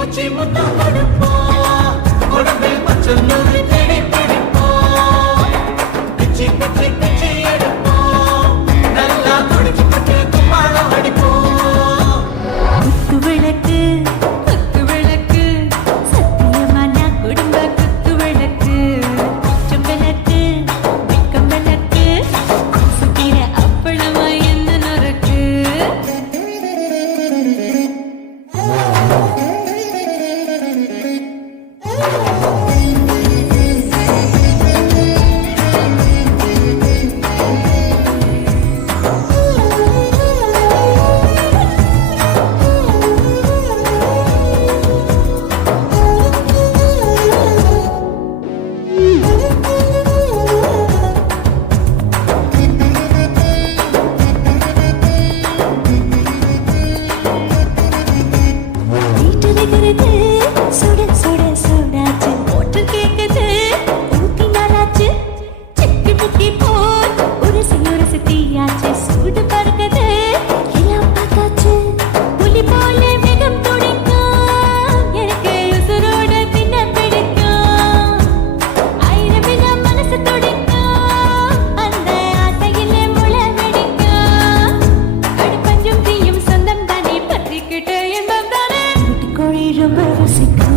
முச்சி முத்தம் கொடுப்போம் உடம்பில் பச்சை நூறு தேடி பிடிப்போம் பிச்சி பிச்சி பிச்சி எடுப்போம் நல்லா குடிச்சு பட்டு கும்மாளம் அடிப்போம் குத்து விளக்கு சத்தியமான குடும்ப குத்து விளக்கு குச்சம் விளக்கு வெக்கம் விளக்கு சுத்திர அப்பளமா என்ன நொறுக்கு சுட சுட சுடாச்சு போட்டு கேக்குது ஊத்தி நாளாச்சு செக்கி புக்கி போல் ஒரு சித்தியாச்சு சூடு பறக்குது எல்லாம் பார்த்தாச்சு புலி போல வேகம் துடிக்கும் எனக்கு உசுரோட பின்ன பிடிக்கும் ஆயிரம் விதம் மனசு துடிக்கும் அந்த ஆசையிலே முளை வெடிக்கும் அடுப்பஞ்சும் தீயும் சொந்தம் தானே பற்றிக்கிட்டு இன்பம் தானே கோழி ரொம்ப ரசிக்கும்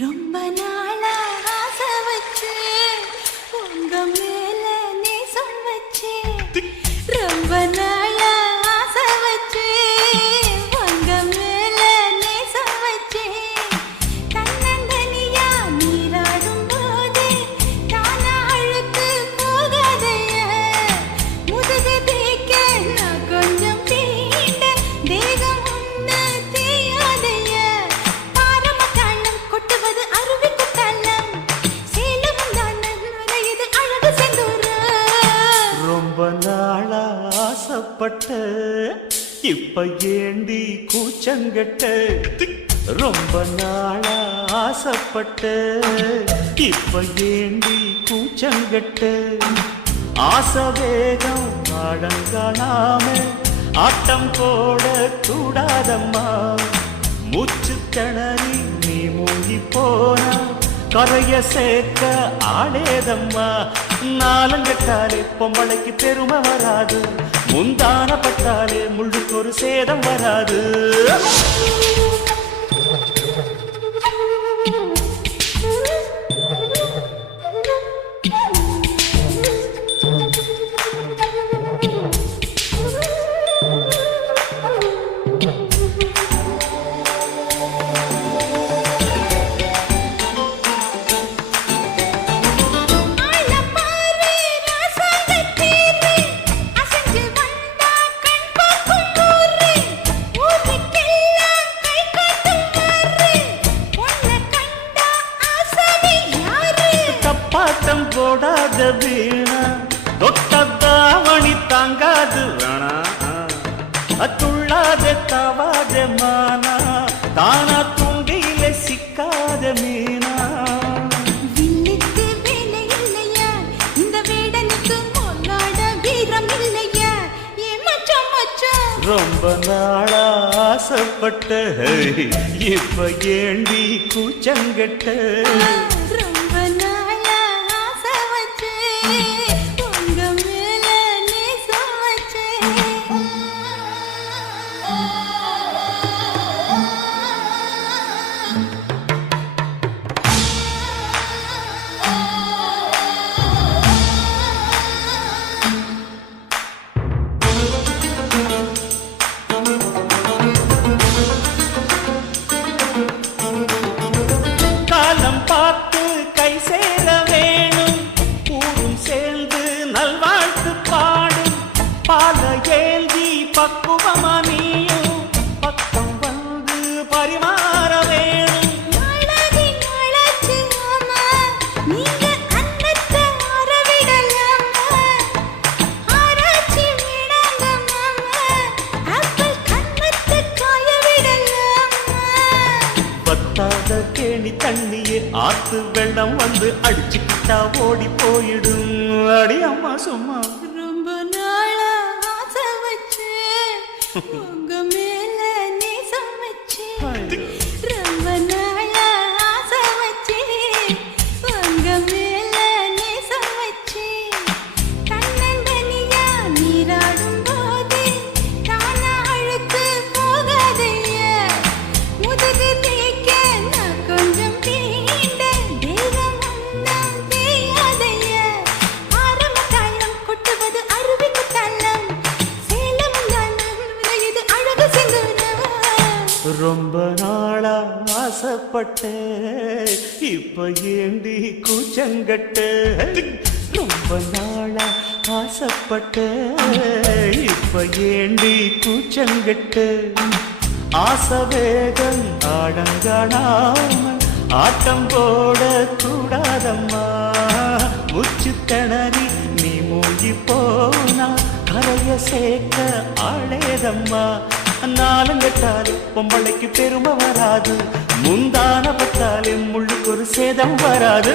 ரொம்ப நாளா ஆசை வச்சு உங்க மேல நேசம் வச்சு ரொம்ப நாளா ஆசை வச்சு உங்க மேல நேசம் வச்சு தன்னந்தனியா நீராடும் போது தானா அழுக்கு போகாதைய முதுகு தேய்க்க நான் கொஞ்சம் தீண்ட தேகம் உன்ன தேயாதைய பாரம தாளம் கொட்டுவது அருவிக்கு தாளம் சேலம் தான் நுரையுது அழகு செந்தூர ரொம்ப நாளா ஆசைப்பட்ட இப்ப ஏண்டி கூச்சங்கட்ட ரொம்ப நாளா ஆசைப்பட்ட இப்ப ஏண்டி கூச்சங்கட்ட ஆசை வேகம் ஆடங்காணாம ஆட்டம் போட கூடாதம்மா திணறி நீ மூங்கி போனா கரைய சேர்க்க ஆளேதம்மா. நாலங்கட்டாலே பொம்பளைக்கு பெருமை வராது, முந்தான பட்டாலே முள்ளுக்கு ஒரு சேதம் வராது. பாட்டம் போடாத வீணா தொட்டதாவணி தாங்காது வேணா, துள்ளாத தவாத மானா தானா தூண்டில சிக்காத மீனா. வில்லுக்கு வேலை இல்லையா, இந்த வேடனுக்கு மொல்லாட வீரம் இல்லையா, ஏன் மச்சான் மச்சான் ரொம்ப நாளா ஆசைப்பட்ட இப்ப ஏண்டி கூச்சங்கட்ட. ரொம்ப நாளா ஆசை வச்சேன், உங்க மேல நேசம் வச்சேன். காலம் பார்த்து கை சேர வேணும், ஊரும் சேர்ந்து நல்வாழ்த்து பாடும். பால ஏந்தி பக்குவமா நீயும் பக்கம் வந்து பரிமாற வேணும். நாளாகி நாளாச்சு மாமா, நீங்க அன்னத்தை ஆரவிடலாமா, ஆராய்ச்சி விடாங்க மாமா, ஆப்பிள் கன்னத்தை காய விடலாமா. பத்தாத கேணி தண்ணியே ஆத்து வெள்ளம் வந்து அடிச்சுக்கிட்டா ஓடி போயிடும். அடி அம்மா சும்மா ரொம்ப நாளா ஆசை வச்சேன், உங்க மேல நேசம் வச்சேன். ரொம்ப நாளா ஆசை வச்சேன், உங்க மேல நேசம் வச்சேன். தன்னந்தனியா நீராடும் போது தானா அழுக்கு போகாதையா, முதுகு தேய்க்க நான் கொஞ்சம் தீண்ட தேகம் ஒன்றும் தேயாதையா. ஆரம்ப தாளம் கொட்டுவது அருவிக்கு தாளம், சேலம் தானம் விளையுது அழகு செங்குனம். ரொம்ப நாளா ஆசைப்பட்ட இப்ப ஏண்டி கூச்சங்கட்ட. ரொம்ப நாளா ஆசைப்பட்ட இப்ப ஏண்டி கூச்சங்கட்ட. ஆசை வேகம் ஆடங்காணாமல் ஆட்டம் போட கூடாதம்மா. உச்சி திணறி நீ மூங்கி போனா கரைய சேர்க்க ஆளேதம்மா. நாலங்கட்டாலே பொம்பளைக்கு பெருமை வராது, முந்தான பட்டாலே முள்ளுக்கு ஒரு சேதம் வராது.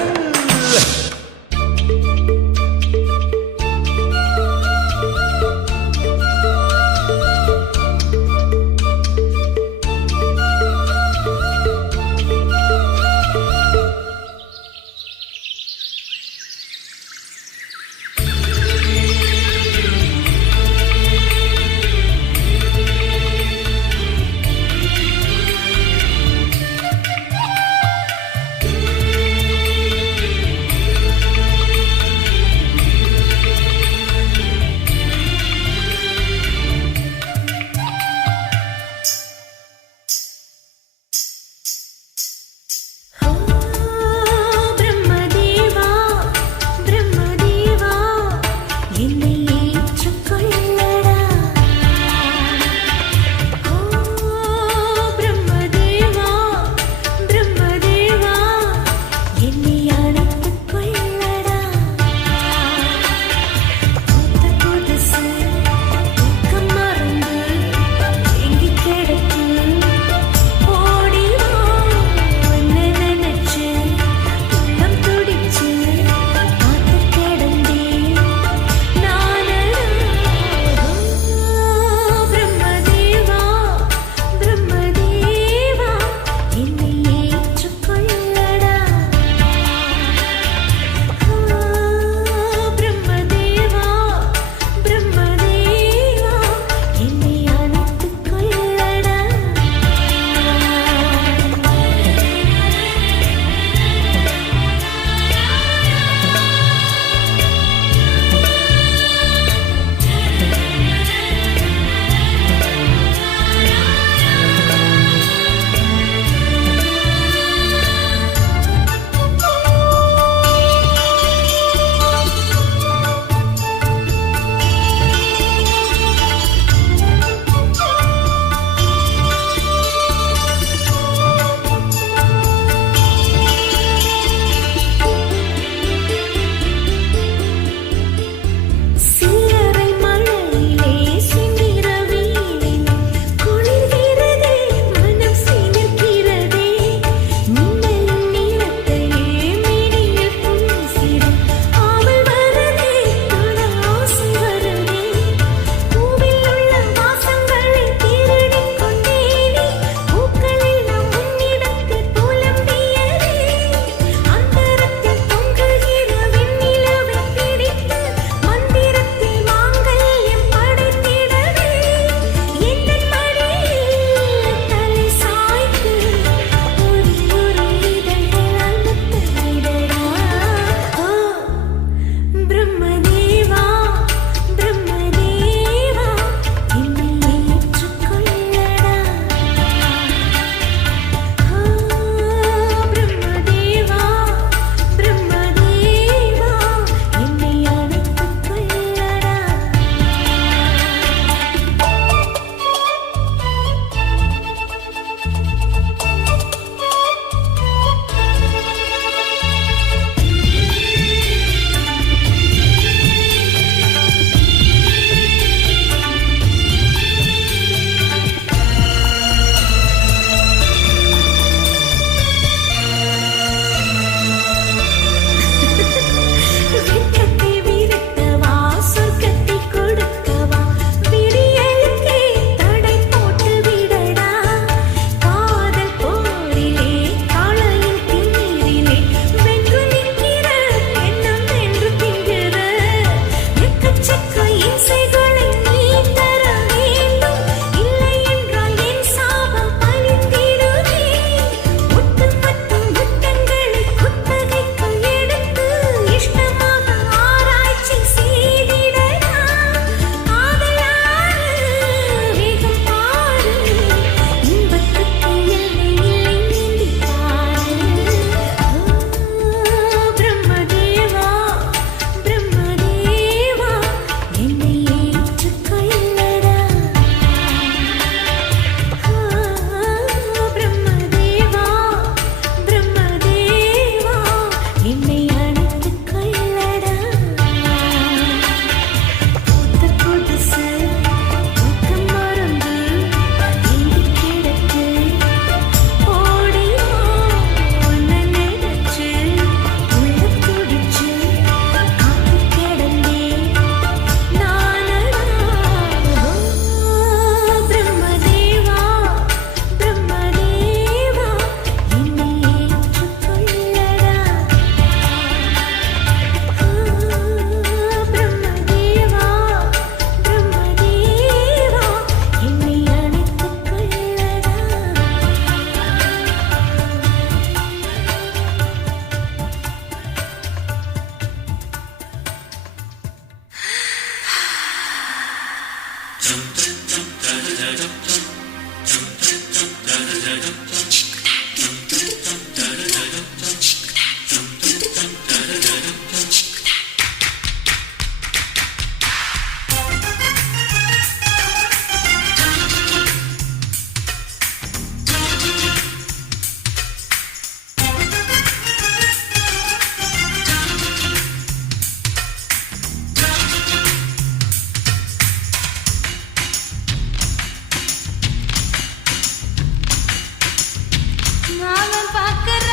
மாமன் பார்க்கற,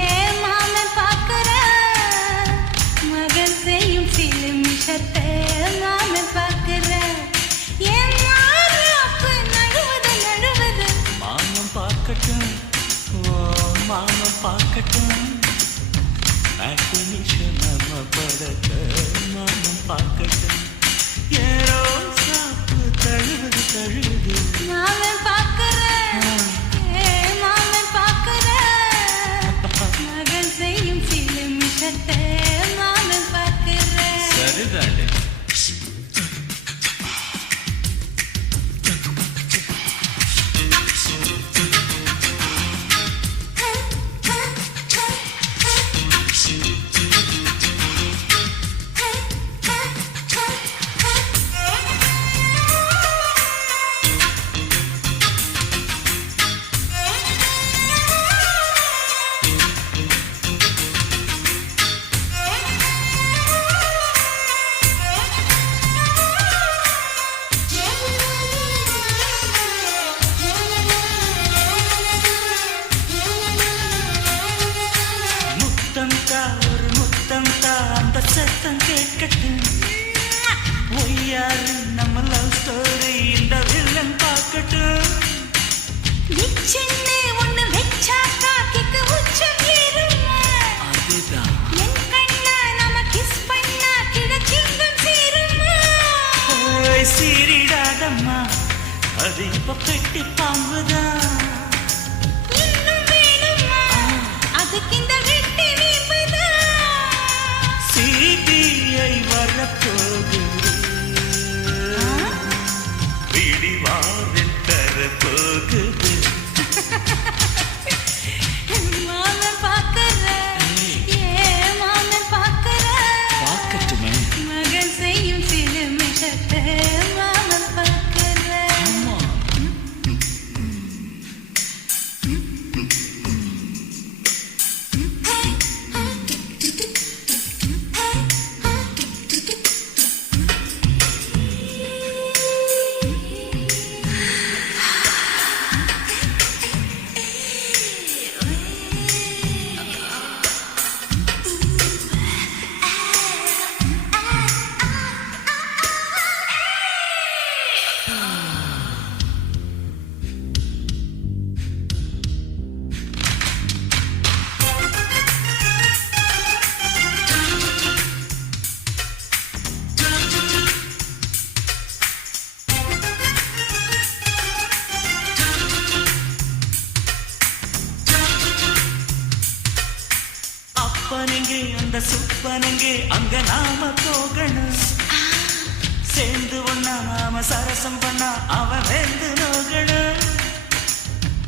ஏன் மாமன் பார்க்கற? மகன் செய்யும் சில நிமிஷத்தை மாமன் பார்க்கற. ஏன் மாறாப்பு நழுவுது? மாமன் பார்க்கட்டும், ஓ மாமன் பார்க்கட்டும். அக்னிஷன் நம்ம படத்த மாமன் பார்க்கட்டும். ஏரோ சாப்பு தழுவுது. மாமன் பார்க்கற, ஏன் மாமன் பார்க்கற? மகன் செய்யும் சில நிமிஷத்தை மாமன் பார்க்கற. சரிதாண்டே. ஒரு முத்தம் அந்த சத்தம் கேட்கட்டும். ஒய்யாரு நம்ம லவ் ஸ்டோரி இந்த வில்லன் பார்க்கட்டும். நிச்சயமே ஒண்ணு வெச்சாக்கா கிக்கு உச்சம் ஏறுமா? அதுதான் என் கண்ணா நாம கிஸ் பண்ணா கிடச்சிங்கம் சேருமா? சீரிடாதம்மா, அது இப்ப பெட்டி பாம்புதான். இன்னும் வேணுமா? அதுக்கு இந்த வெட்டி வீம்புதான். சிபிஐ வரப்போகுது, பிடிவாரில் தரப்போகுது. மாமன் பார்க்கற, ஏன் மாமன் பார்க்கற? பார்க்கட்டுமே. மகன் செய்யும் சில நிமிஷத்தை மாமன் பார்க்கற. ஆமா. அப்பனெங்கே அந்த சுப்பனெங்கே அங்க நாம போகணும். சேர்ந்து ஒண்ணா நாம சரசம் பண்ணா அவன் வேந்து நோகணும்.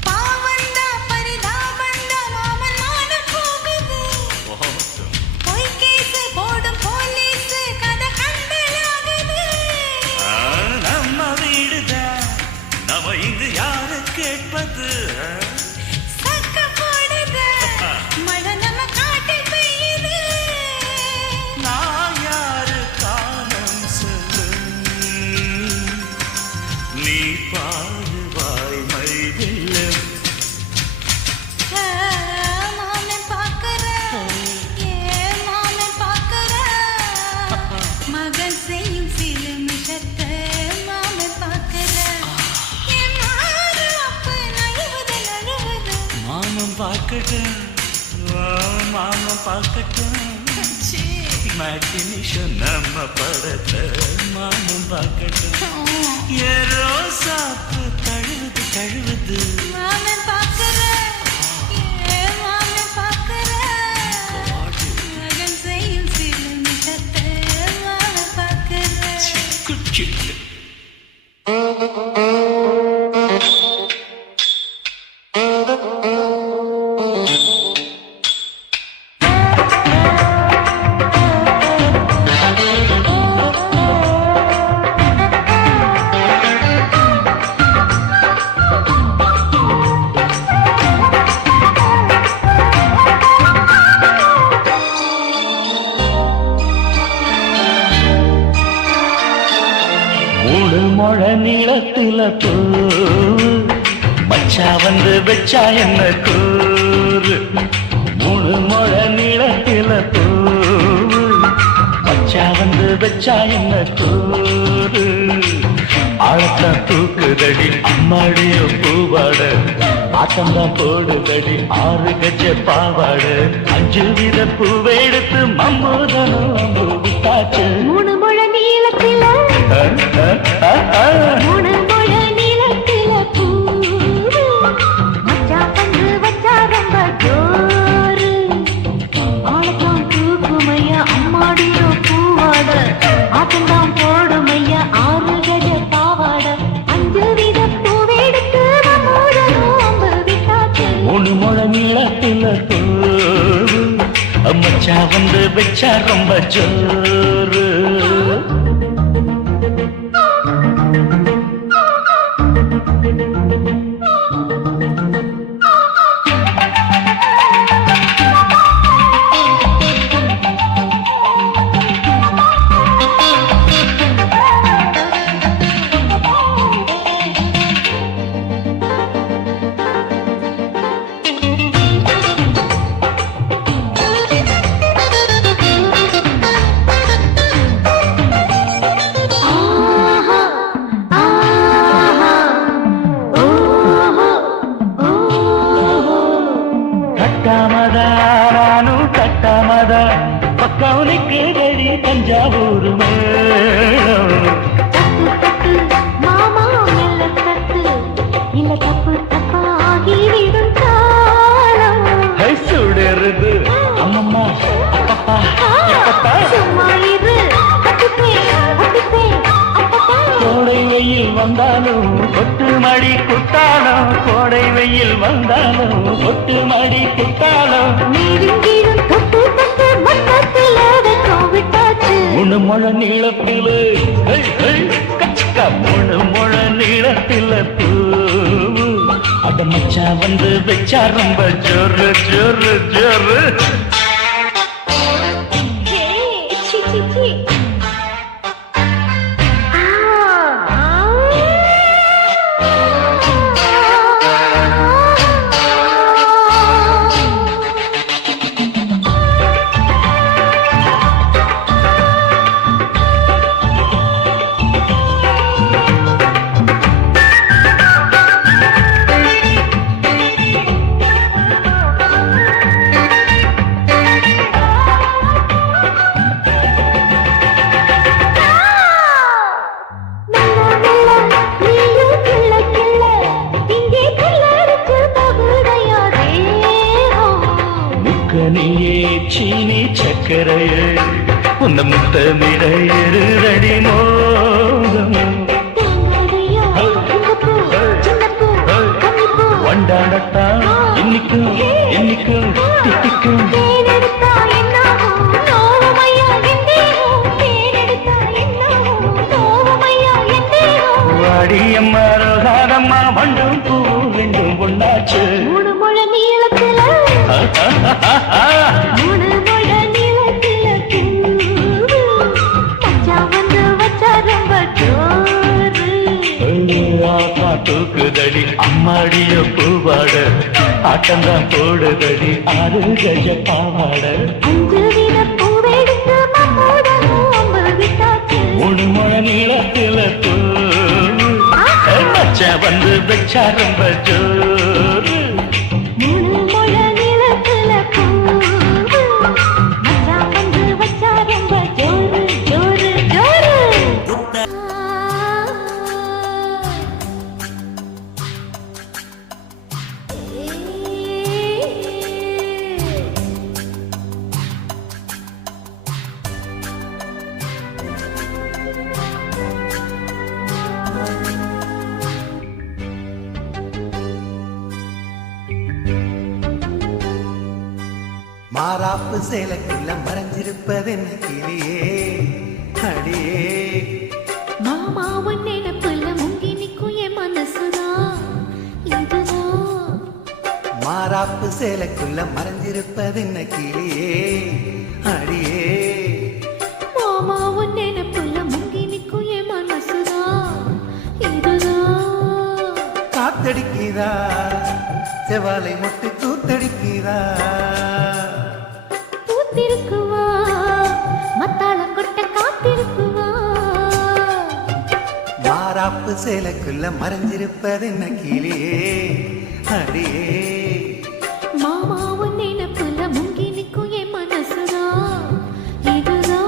பாவந்தா பரிதாபந்தா மாமன் மானம் போகுது. பொய் கேஸ் போடும் போலீஸ் கதை கண்டலாகுது. நம்ம வீடுதான், நம்ம இங்கு யாரு கேட்பது? சக்க போடுது, மழை நம்ம காட்டில் பெய்யுது. நான் யாரு காலம் சொல்லு, நீ பாடுவாய் மைதில்லம். மாமன் பார்க்கற, ஏன் மாமன் பார்க்கற? மகன் செய்யும் சில நிமிஷத்தை மாமன் பார்க்கற. என் மாறு அப்ப நழுவுது. மாமன் பார்க்கட்டும், மாமன் பார்க்கட்டும். இமேஜினேஷன் நம்ம படத்தை மாமன் பார்க்கட்டும். ஏரோ சாப்பு தழுவுது. மாமன் பார்க்கற, ஏன் மாமன் பார்க்கற? மகன் செய்யும் சில நிமிஷத்தை மாமன் பார்க்கற. குச்சிட்டு நீளத்தில பூ மச்சா வந்து வச்சா என்ன கூறு 3 முழ நீளத்தில பூ மச்சா வந்து வச்சா என்ன கூறு ஆழத்தான் தூக்குதடி அம்மாடிய பூவாட ஆட்டம்தான் போடுதடி 6 கஜ பாவாட 5 வித பூவை எடுத்து மம்போதனும் அம்பு விட்டாச்சு 3 முழ நீளத்தில 3 முழ நீளத்தில பூ மச்சா வந்து வச்சா ரொம்ப ஜோரு ஆளத்தான் தூக்குமையா அம்மாடியோ பூவாட ஆட்டம்தான் போடுமையா 6 கஜ பாவாட 5 வித பூவெடுத்து மம்போதனும் அம்பு விட்டாச்சு 3 முழ நீளத்தில பூ மச்சா வந்து வச்சா ரொம்ப ஜோரு கட்டாமதா பக்கவனுக்கு கடி தஞ்சாவூர் மேளம் மாமா மெல்ல தட்டு இல்ல தப்பு தப்பாகி விடும் காலம் சுடருது அம்மம்மா அப்பப்பா எப்பப்பா சும்மா இரு அப்பப்பா கோடை வெயில் வந்தாலும் கொட்டு மடி குத்தாலும் கோடை வெயில் வந்தாலும் கொட்டு மடி குத்தாலும் நெருங்கிடும் தொட்டு தொட்டு மொத்தத்தில் வைக்கும் விட்டாச்சு 3 முழ நீளத்தில கச்சக்கா 3 முழ நீளத்தில பூ அட மச்சா வந்து வச்சா ரொம்ப ஜோரு ஜோரு ஜோரு சி சி சி நீயே சீனி சக்கரையே உன்ன முத்தமிட எருதடி மோகம் வண்டாடத்தான் இன்னிக்கும் இன்னிக்கும் திட்டிக்கும் வாடியம்மா ரோகாதம்மா வண்டும் பூ ரெண்டும் ஒண்ணாச்சு 3 முழ நீளத்தில 3 முழ நீளத்தில பூ மச்சா வந்து வச்சா ரொம்ப ஜோரு தூக்குதடி அம்மாடிய பூவாட ஆட்டம்தான் போடுதடி 6 கஜ பாவாட 5 வித பூவெடுத்து மம்போதனும் அம்பு விட்டாச்சு 3 முழ நீளத்தில பூ மச்சா வந்து வச்சா ரொம்ப ஜோரு 3 முழ நீளத்தில பூ மச்சா வந்து வச்சா ரொம்ப ஜோரு ஜோரு ஜோரு மாறாப்பு சேலைக்குள்ள மறைஞ்சிருப்பதென்ன கிளியே அடியே மாமா உன் நினைப்புல முங்கி நிக்கும் என் மனசுதான் இதுதான் மாறாப்பு சேலைக்குள்ள மறைஞ்சிருப்பதென்ன கிளியே அடியே மாமா உன் நினைப்புல முங்கி நிக்கும் என் மனசுதான் இதுதான் காத்தடிக்குதா செவாலை முட்டு கூத்தடிக்குதா பூத்திருக்குவா மத்தாளம் கொட்ட காத்திருக்குவா மாறாப்பு சேலைக்குள்ள மறைஞ்சிருப்பதென்ன கிளியே அடியே மாமா உன் நினைப்புல முங்கி நிற்கும் என் மனசுதான் இதுதான்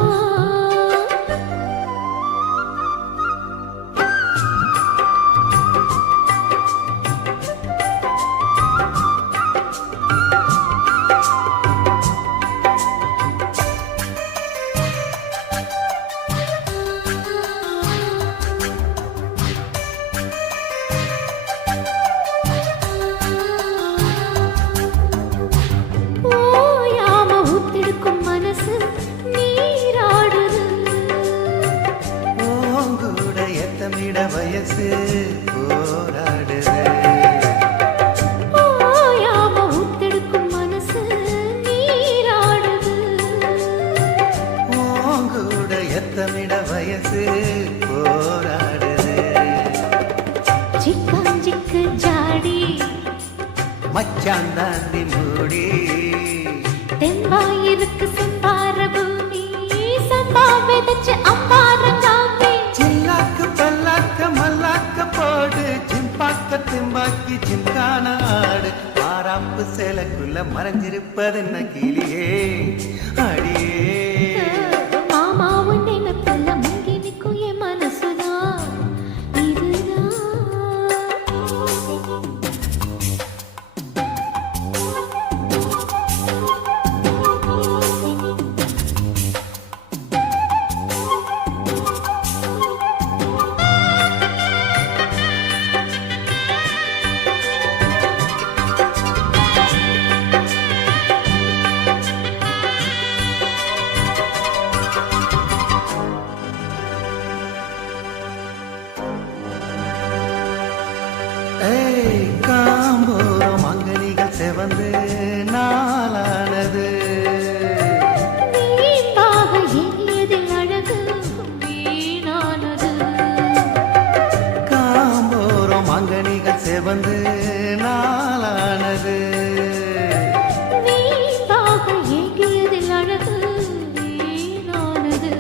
ஓயாம ஊத்திருக்கும் மனசு நீராடுது ஓங்கூட எத்தமிட வயசு போராடுது ஓயாம ஊத்திருக்கும் மனசு நீராடுது ஓங்கூட எத்தமிட வயசு போராடுது சிக்காஞ்சிக்கு ஜாடி மச்சான் தாண்டி மூடி தெம்பாயிருக்கு செம்பார பூமி சம்பா விதைச்சு அம்பாரங்காமி சில்லாக்கு பல்லாக்க மல்லாக்க போடு சிம்பாக்க திம்பாக்கி சிம்கான ஆடு மாறாப்பு சேலைக்குள்ள மறைஞ்சிருப்பதென்ன கிளியே அடியே மாமா உன் நினைப்புல முங்கி நிற்கும் என் மனசுதான் இதுதான் ஏய் காம்போரம் மங்கனிகள் செவந்து நாளானது நீம்பாக எண்ணியதில் அழகு வீணானது காம்போரம் மங்கனிகள் செவந்து நாளானது வீம்பாக எண்ணியதில் அழகு வீணானது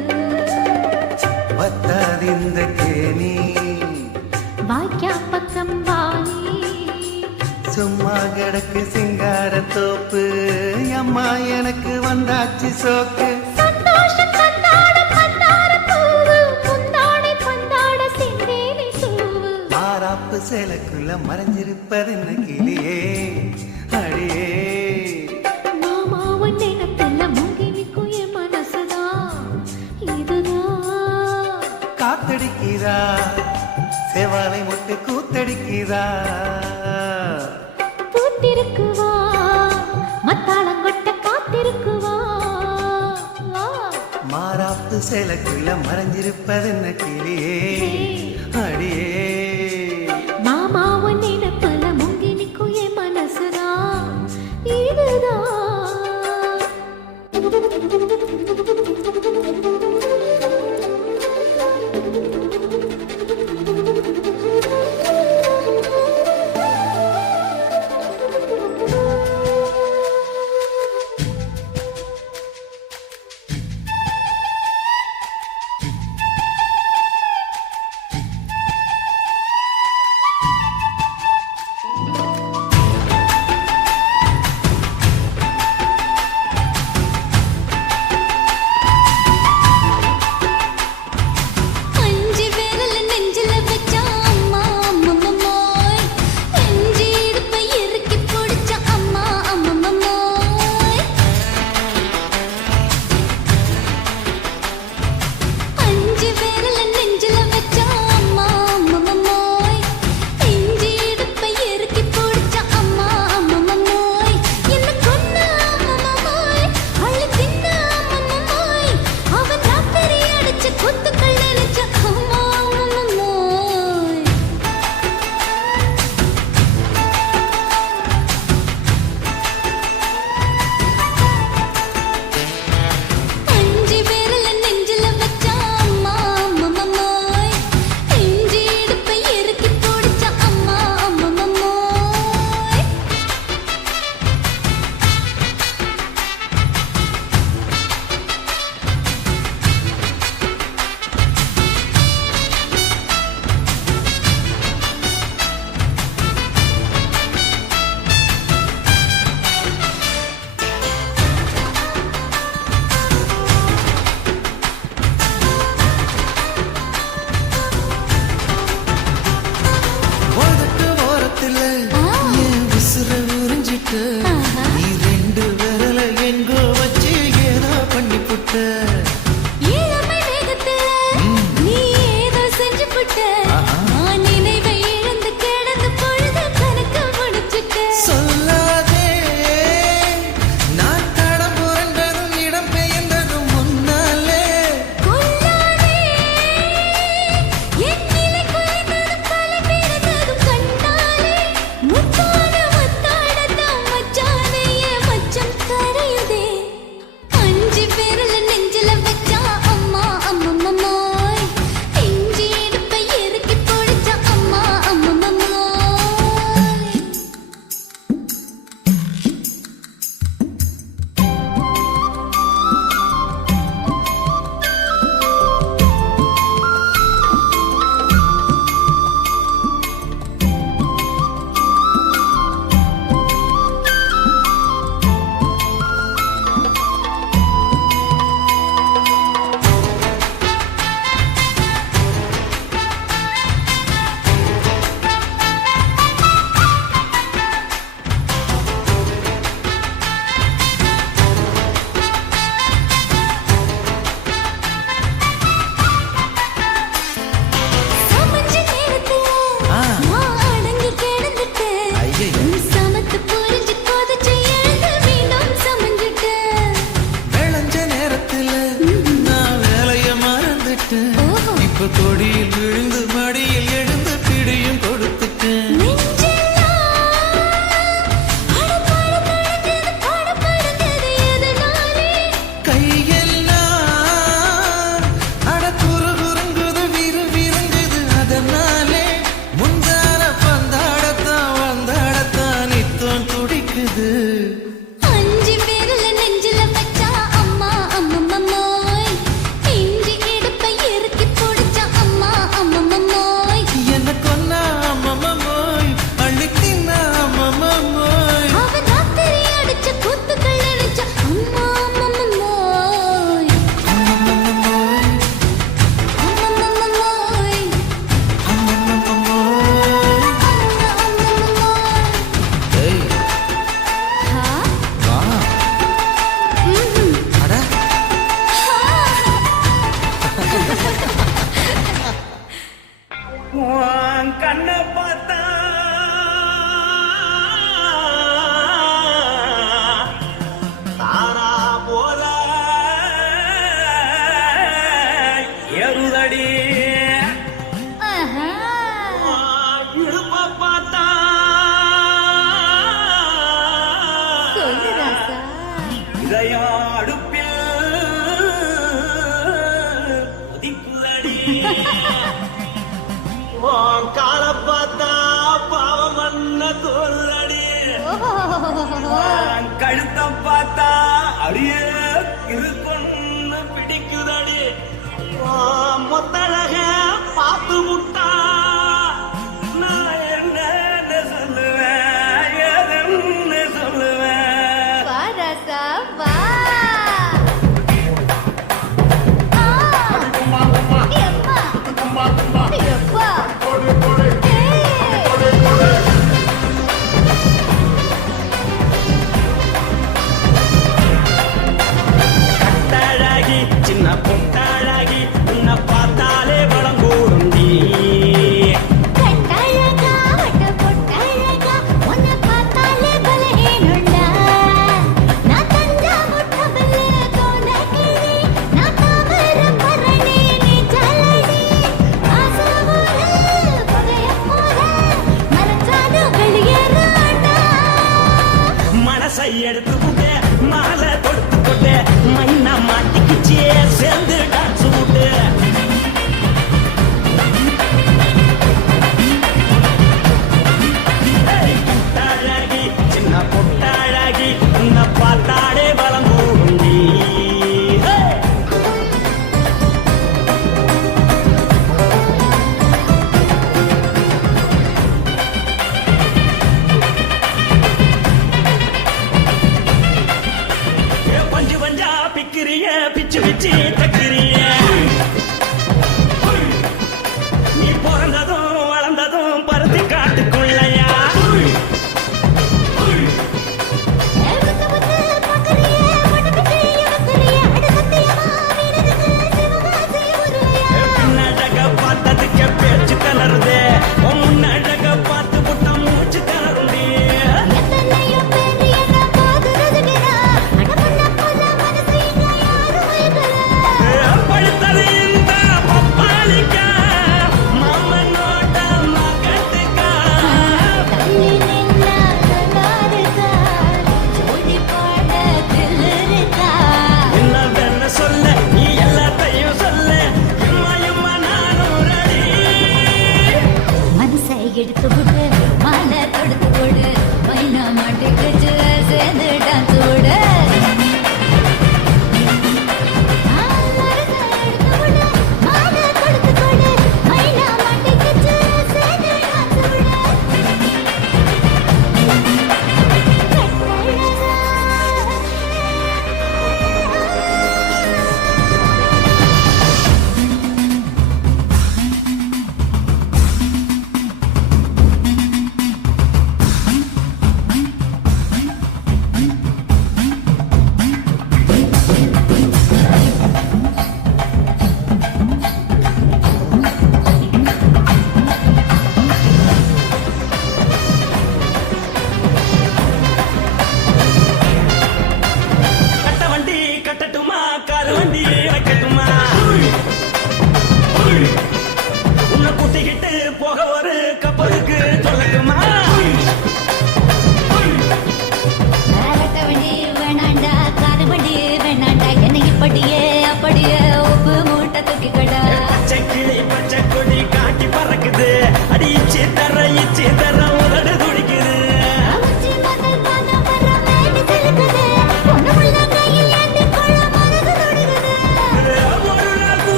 பத்தாதிந்த கேணி வாய்க்கா பக்கம் வாணி சும்மா கிடக்கு சிங்கார தோப்பு அம்மா எனக்கு வந்தாச்சு சோக்கு சந்தோஷம் தந்தாட பந்தார பூவு முந்தாடை பந்தாட சிந்தேனை தூவு மாறாப்பு சேலைக்குள்ள மறைஞ்சிருப்பதென்ன கிளியே அடியே மாமா உன் நினைப்புல முங்கி நிற்கும் என் மனசுதான் இதுதான் காத்தடிக்குதா செவாலை முட்டு கூத்தடிக்குதா பூத்திருக்குவா மத்தாளம் கொட்ட காத்திருக்குவா மாறாப்பு சேலைக்குள்ள மறைஞ்சிருப்பதென்ன கிளியே அடியே மாமா உன் நினைப்புல முங்கி நிற்கும் என் மனசுதான் இதுதான் புட்ட நீ ரெண்டு விரல எங்கோ வச்சு ஏதோ பண்ணி புட்ட இளமை வேகத்துல நீ ஏதோ செஞ்சு புட்ட. நான் நினைவை இழந்து கிடந்து பொழுது கணக்கு முடிச்சுட்ட. சொல்லாதே நான் தடம் புரண்டதும் இடம் பெயர்ந்ததும் முன்னாலே கொல்லாதே என் நிலை குறைந்ததும் தலை பிறந்ததும் கண்ணாலே. முத்தான முத்தாடத்தான் மச்சானைய மச்சம் கரையுதே. அஞ்சு விரல நெஞ்சில வச்சா அம்மா அம்மம்மாய். இஞ்சி இடுப்பை இறுக்கி பிடிச்சா அம்மா அம்மம்மாய். சமஞ்ச நேரத்துல நான் அடங்கி கிடந்துட்டேன். ஐயையோ. நீ சமத்து புரிஞ்சு கொதிச்சு எழுந்து மீண்டும் சமஞ்சுட்டேன். விளைஞ்ச நேரத்துல நான் வேலைய மறந்துட்டேன் ஓஹோ. இப்ப கொடியில் விழுந்து மடியில் எழுந்து பிடியும் கொடுத்துட்டேன் நெஞ்செல்லாம் படபடபடக்குது, படபடக்குது எதனாலே? கையெல்லாம் அட குறுகுறுங்குது விறுவிறுங்குது அதனாலே முந்தான பந்தாடத்தான் வந்தாடத்தான் நித்தம் துடிக்குது அஞ்சு விரல நெஞ்சில வச்சா அம்மா அம்மம்மாய். இஞ்சி இடுப்பை இறுக்கி பிடிச்சா அம்மா அம்மம்மாய். என்ன கொன்னா அம்மம்மோய் அள்ளி தின்னா அம்மம்மோய் அவ ராத்திரி அடிச்ச கூத்துக்கள் நினைச்ச அம்மா அம்மம்மாய். அம்மம்மோய் அம்மம்மாய். அம்மம்மோய் அம்மம்மாய். ஏய் ஹா? வா ம்ஹும். அட உன் கண்ணை பார்த்தா தாரா போல ஏறுதடி. ஆஹா. உன் இடுப்பை பார்த்தா சொல்லு ராசா. இதயம் அடுப்பில் கொதிக்குதடி. உன் காலை பார்த்தா பாவம் மண்ண தோறுதடி. உன் கழுத்தை பார்த்தா அப்படியே இருக்குன்னு பிடிக்குதடி. உன் மொத்தழக பார்த்து முட்டா நான் என்னன்னு சொல்லுவேன், ஏதுன்னு சொல்லுவேன். வா ராசா வா. ஆ. எம்மா. எப்பா. ஏய். கட்டழகி சின்ன பொட்டழகி உன்னை பார்த்தாலே வளம் கூடும் நீ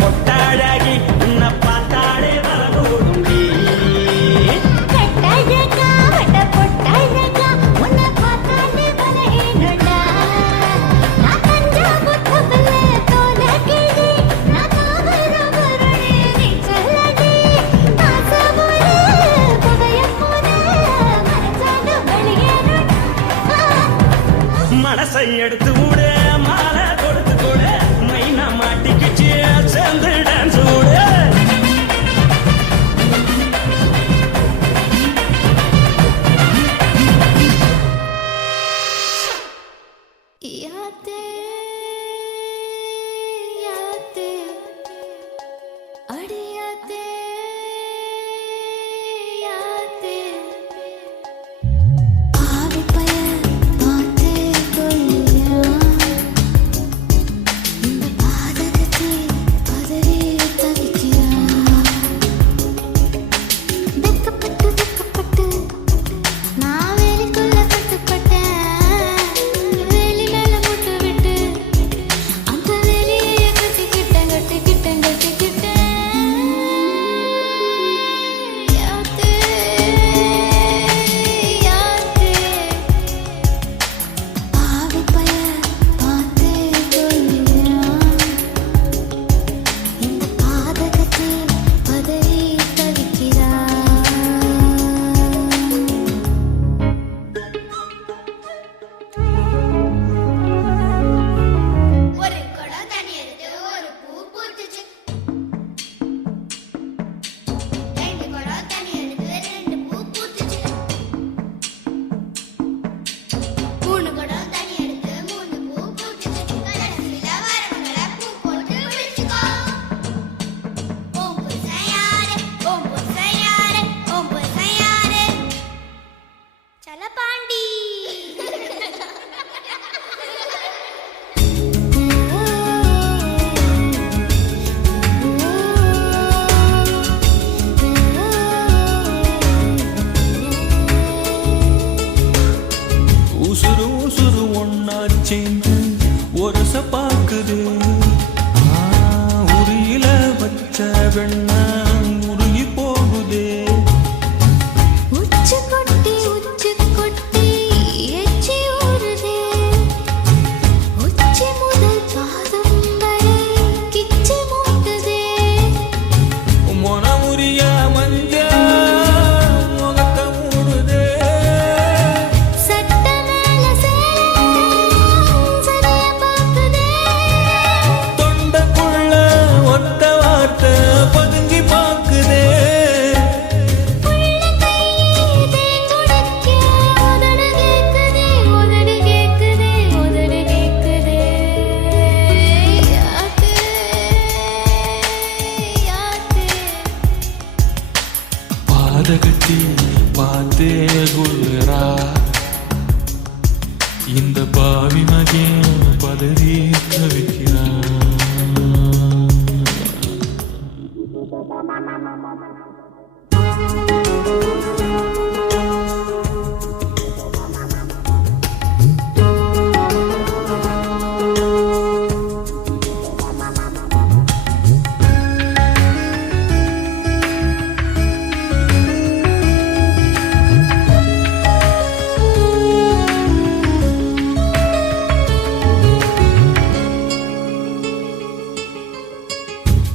பொட்டாழகி உன்னை பார்த்தாடே வரகூடும்பி கட்டழகா வட்ட பொட்டழகா உன்னை பார்த்தாலே பலகேனுடா நான் கஞ்சா புத்தபல்ல தோல கிழி நான் காவர முருளே நீ சொல்லடி ஆசைபோல புகைய போல மனசாண்டு வழியேனுடா மனசை எடுத்து விடு மாலை கொடுத்து கொடு மைனா மாட்டிக்கிச்சு சேர்ந்து டான்ஸ் விடு யாத்தே யாத்தே அடியாத்தே யாத்தே ஆவி பய பாத்தே கொள்ளியா இந்த பாதகத்தை பதறி தவிக்கிறா வெக்கப்பட்டு நான் வேலிக்குள்ள கட்டுப்பட்டேன் வேலி மேல முட்டு விட்டு அந்த வேலியை கட்டிக்கிட்டேன் யாத்தே யாத்தே ஆவி பய பாத்தே கொள்ளியா இந்த பாதகத்தை பதறி தவிக்கிறா ஒரு குடம் தண்ணி எடுத்து ஒரு பூ பூத்துச்சு. 2 குடம் தண்ணி எடுத்து 2 பூ பூத்துச்சு. 3 குடம் தண்ணி எடுத்து 3 பூ பூத்துச்சு. கடைசியில வரவங்கள பூ போட்டு விழிச்சுக்கோ. ஓம் புருஷன் யாரு? ஓம் புருஷன் யாரு? ஓம் புருஷன் யாரு? சலபாண்டி. உசுறு உசுறு ஒன்னா சேர்ந்து ஒரச பாக்குது உரியில வச்ச வெண்ண உருகி போகுதே உச்சி கொட்டி எச்சி ஊறுதே உச்சி முதல் பாதம் வரை கிச்சி மூட்டுதே மொன உரிய மஞ்ச முகத்த மூடுதே சட்ட மேல சரியா பார்க்குதே தொண்டக்குள்ள ஒத்த வார்த்தை பதுங்கி பாக்குதே உள்ள கையிலே துடைக்க உதடு கேக்குதே யாத்தே பாதகத்தி பார்த்தே குளிரா இந்த பாவி மகன் பதறி தவிக்கிறான்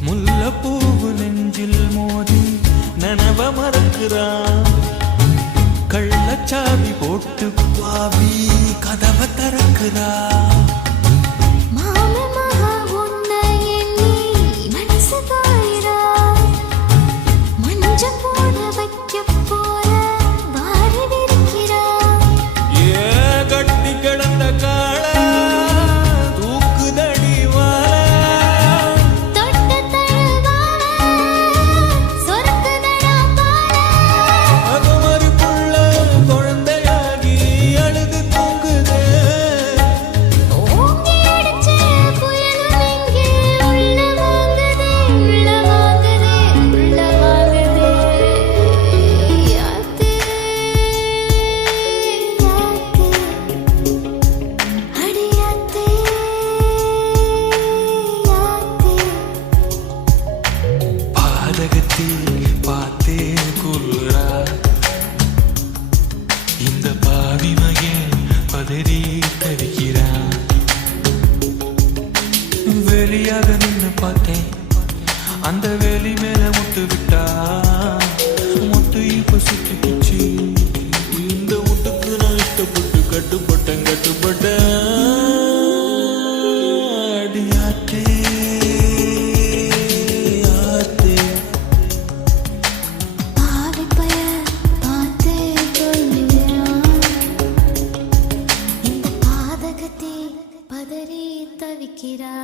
முல்லைப்பூவு நெஞ்சில் மோதி நனவ மறக்கிறான் கள்ளச்சாவி போட்டு பாவி கதவை திறக்கிறா மாம மகா உன்னை எண்ணி மனசு காயிரா மஞ்ச போட வைக்க போற வாரி விரிக்கிறா ஏ கட்டி கிடந்த காள தூக்குதடி வாழ தொட்ட தழுவால சொரக்குதடா பால அகமரிக்குள்ள குழந்தையாகி அழுது தூங்குதே ஓ வேலியாக நின்று பார்த்தேன் அந்த வேலி மேல முட்டு விட்டா முட்டு இப்ப சுத்திக்கிச்சு இந்த முட்டுக்கு நான் இஷ்டப்பட்டு கட்டுப்பட்டேன் அடியாத்தே பதறி தவிக்கிறா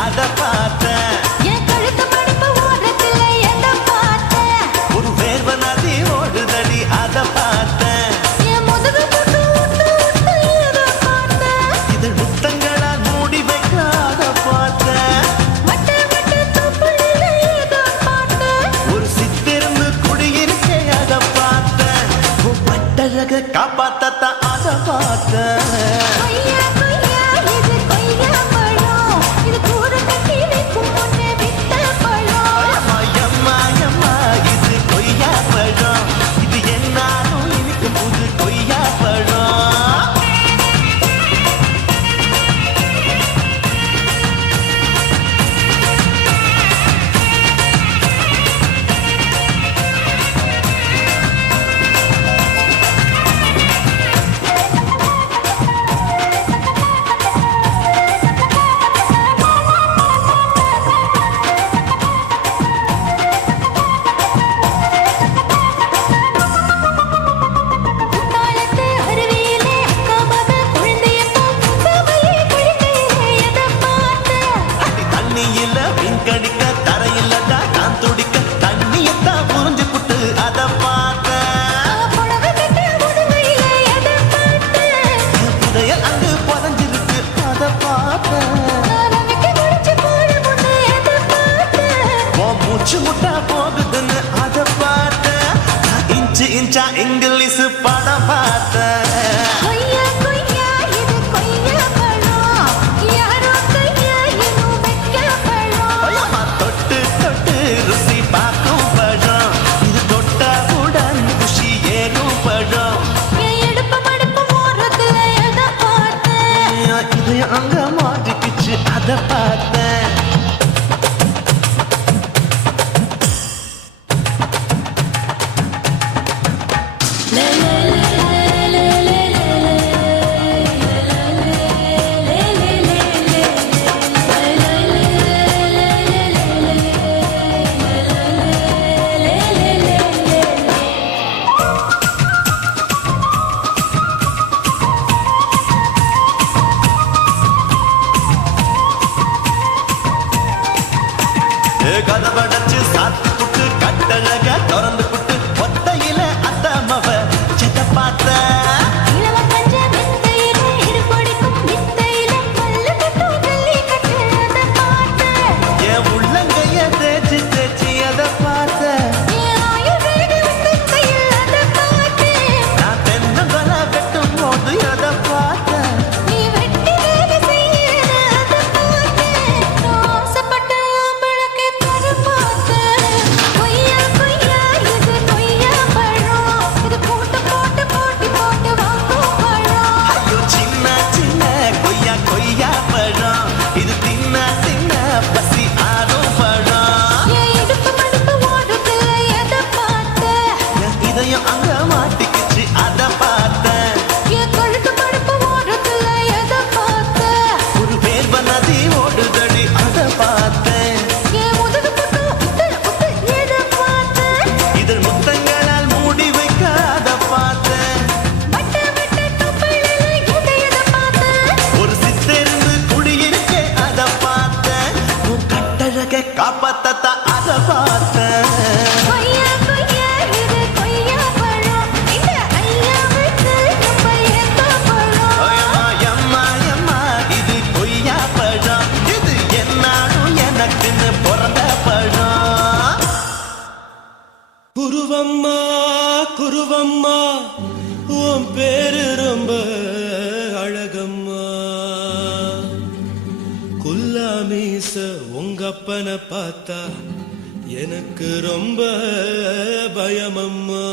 அத பார்த்தேன் என் கழுத்து மடிப்பு ஓரத்துல எத பார்த்தேன் ஒரு வேர்வ நதி ஓடுதடி அத பார்த்தேன் என் முதுகு புட்டு விட்டு எத பார்த்தேன் இதழ் முத்தங்களால் மூடி வைக்க அத பார்த்தேன் வட்ட வட்ட தொப்புளில எத பார்த்தேன் ஒரு சித்திரந்து குடியிருக்க அத பார்த்தேன் பட்டழக காப்பாத்தத்தான் அத பார்த்தேன் கொய்யா கொய்யா இது கொய்யா பழம் இது கூற கட்டி வைக்கும் முன்னே விட்ட பழம் அம்மா இது கொய்யா பழம் இது என்னாலும் இனிக்கும் புது கொய்யா பழம் தாளத்து அருவியிலே அக்கா மக குழந்தையப்போ கவலை குழந்தையிலே எத பார்த்தேன் தண்ணியில விங்கடிக்க தரையில்லடா நான் துடிக்க தண்ணியத்தான் புரிஞ்சு புட்டு அத பார்த்தேன் புடவை கட்ட உடுவையில எத பார்த்தேன் புதையல் அங்கு புதஞ்சிருக்கு அத பார்த்தேன் நம்பிக்கை முடிச்சு போட முன்னே எத பார்த்தேன் உன் மூச்சு முட்டா போகுதுன்னு அத பார்த்தேன் இன்ச்சு இன்ச்சா இங்கிலீஷ் படம் பார்த்தேன் கொய்யா கொய்யா இது கொய்யா பழம் யாரோ கையா இன்னும் வைக்க பழம் அம்மா தொட்டு தொட்டு ருசி பார்க்கும் பழம் இது தொட்டவுடன் குஷி ஏகும் பழம் என் இடுப்பு மடிப்பு ஓரத்துல எத பார்த்தேன் இது அங்க மாட்டிக்கிச்சு அத பார்த்தேன் கதவடைச்சு சாத்தி புட்டு கட்டழக திறந்து புட்டு ஒத்தையில அத்தமவ செத்த பார்த்த இளவ பஞ்ச மெத்தையில இருபடிக்கும் வித்தையில பல்லு கட்டும் ஜல்லி கட்டு அத பார்த்தேன் என் உள்ளங்கைய தேய்ச்சி தேய்ச்சி அத பார்த்த என் ஆயுர்வேத வித்தையில் அத பார்த்தேன் நான் தென்னங்கொல வெட்டும் போது அத பார்த்த நீ வெட்டி வேலை செய்ய அத பார்த்தேன் நான் ஆசைப்பட்ட ஆம்பளக்கு தர பார்த்தேன் கொய்யா கொய்யா இது கொய்யா பழம் இது போட்டு போட்டு போட்டி போட்டு வாங்கும் பழம் ஐயோ சின்ன சின்ன கொய்யா கொய்யா பழம் இது தின்ன தின்ன பசி ஆறும் பழம் என் இடுப்பு மடிப்பு ஓரத்துல எத பார்த்தேன் என் இதயம் அங்க மாட்டிக்கிச்சு அத பார்த்தேன் என் கழுத்து மடிப்பு ஓரத்துல எத பார்த்தேன் ஒரு வேர்வ நதி ஓடுதடி அத பார்த்தேன் என் முதுகு புட்டு உத்து எத பார்த்தேன் இதழ் முத்தங்களால் மூடி வைக்க அத பார்த்தேன் வட்ட வட்ட தொப்புளில எத பார்த்தேன் ஒரு சித்தெருந்து குடியிருக்க அத பார்த்தேன் உன் கட்டழக காப்பாத்தத்தா அத பார்த்தேன் கொய்யா கொய்யா இது கொய்யா பழம் இந்த ஐயாவுக்கு நம்ம எந்த பழம் எம்மா இது கொய்யா பழம் இது என்னாலும் எனக்குன்னு பிறந்த பழம் குருவம்மா குருவம்மா உன் பேரு ரொம்ப அழகம்மா குல்லாமீச உங்க அப்பனை பார்த்தா எனக்கு ரொம்ப பயமம்மா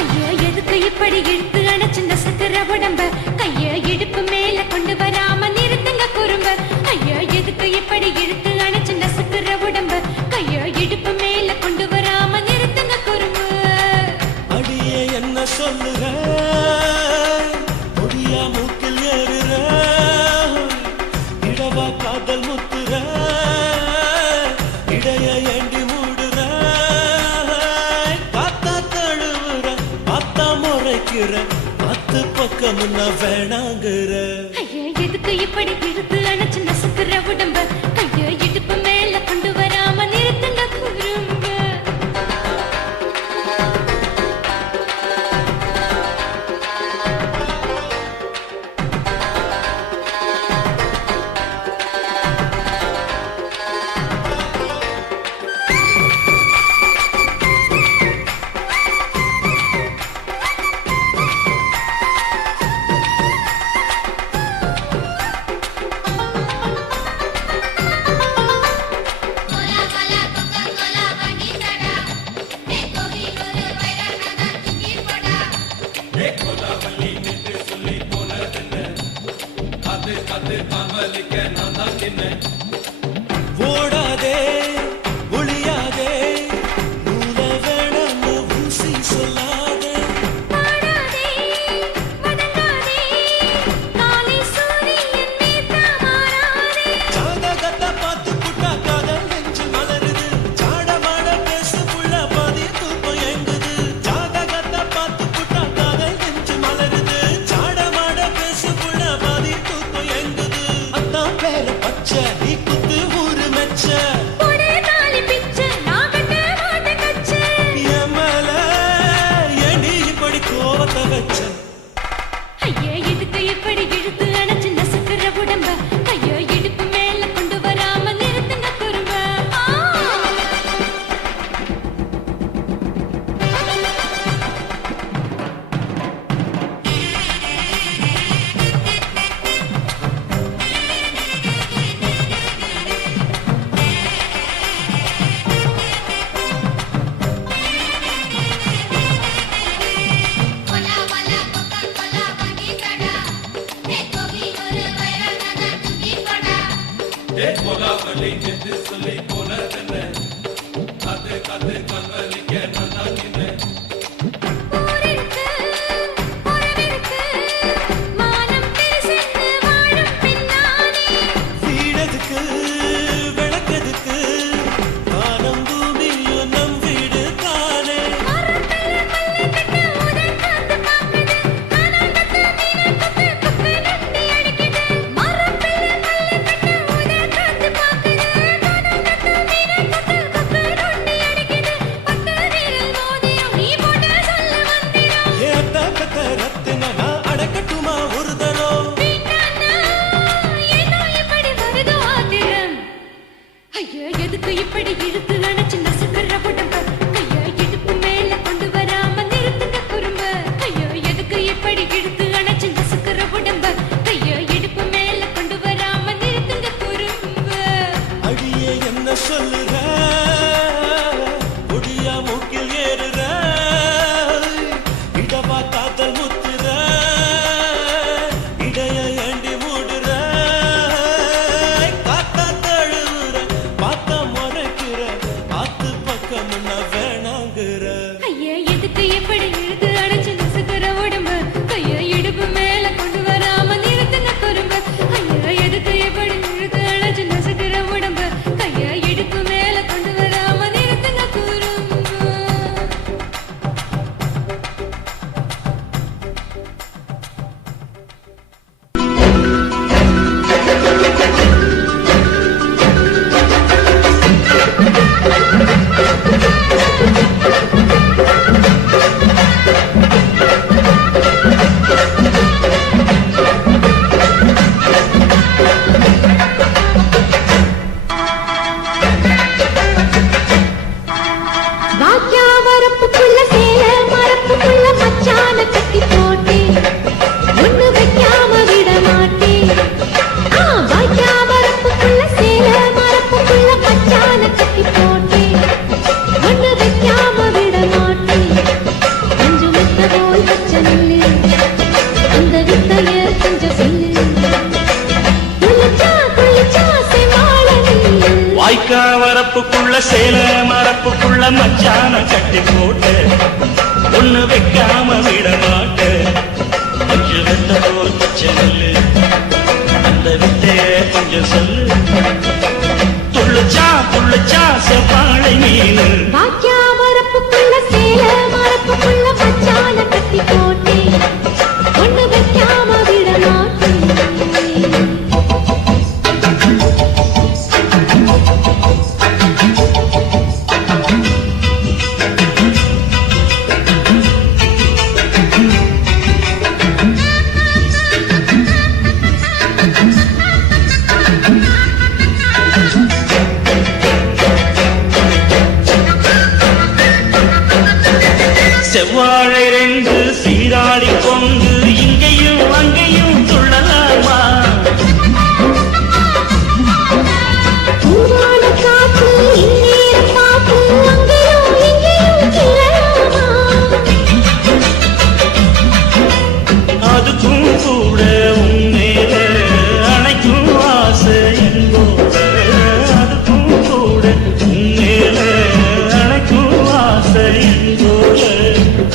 ஐயோ எதுக்கு இப்படி இழுத்து அணைச்சு நசுக்குற உடம்ப கைய இடுப்பு மேல கொண்டு வராம நிறுத்துங்க குறும்ப ஐயோ எதுக்கு இப்படி இழுத்து அணைச்சு நசுக்குற உடம்ப கைய இடுப்பு மேல கொண்டு வராம நிறுத்துங்க குறும்ப அடியே என்ன சொல்லுற முடியா மூக்கில் ஏறுற இடவா காதல் முத்துற இடைய ஏண்டி மூடுற காத்தா தழுவுற பார்த்தா முறைக்கிற பத்து பக்கம் நான் வேணாங்கிற ஐயோ எதுக்கு இப்படி இழுத்து அணைச்சு நசுக்குற உடம்ப கைய இடுப்பு மேல கொண்டு வராம நிறுத்துங்க குறும்ப கோலா கோலா கொக்கா கோலா வண்டி தடா ஏ கோகினூர் வைரநகா துங்கி போடா ஓடாதே ஒளியாதே நூல வேணான்னு ஊசி சொல்லாதே பாடாதே வணங்காதே காலை சூரியன் மீதா மாறாதே ஜாதகத்தை பார்த்து புட்டா காதல் நெஞ்சு மலருது சாடமாட பேசு புள்ள பாதி தூக்கம் எங்குது ஜாதகத்தை பார்த்து புட்டா காதல் நெஞ்சு மலருது சாடமாட பேசு புள்ள பாதி தூக்கம் எங்குது அத்தான் பேர பச்சை நீ மச்சான கட்டி போட்டு ஒண்ணு வைக்காம விட மாட்டு கொஞ்சம் வெத்த போல் பச்சை நெல்லு அந்த வித்தைய கொஞ்சம் சொல்லு துள்ளுச்சா செவ்வாழை மீனு வாக்கியா வரப்புக்குள்ள சேல மரப்புக்குள்ள மச்சான கட்டி போட்டேன் ஒண்ணு வைக்காம விட மாட்டேன் செவ்வாழை ரெண்டு சீராடி கொண்டு இங்கேயும் அங்கேயும் துள்ளலாமா பூவான காத்து இந்நேர பாத்து அங்கேயும் இங்கேயும் செல்லலாமா அதுக்கும் கூட உன்மேல அணைக்கும் ஆசை என்போட அதுக்கும் கூட உன்மேல அணைக்கும் ஆசை என்போட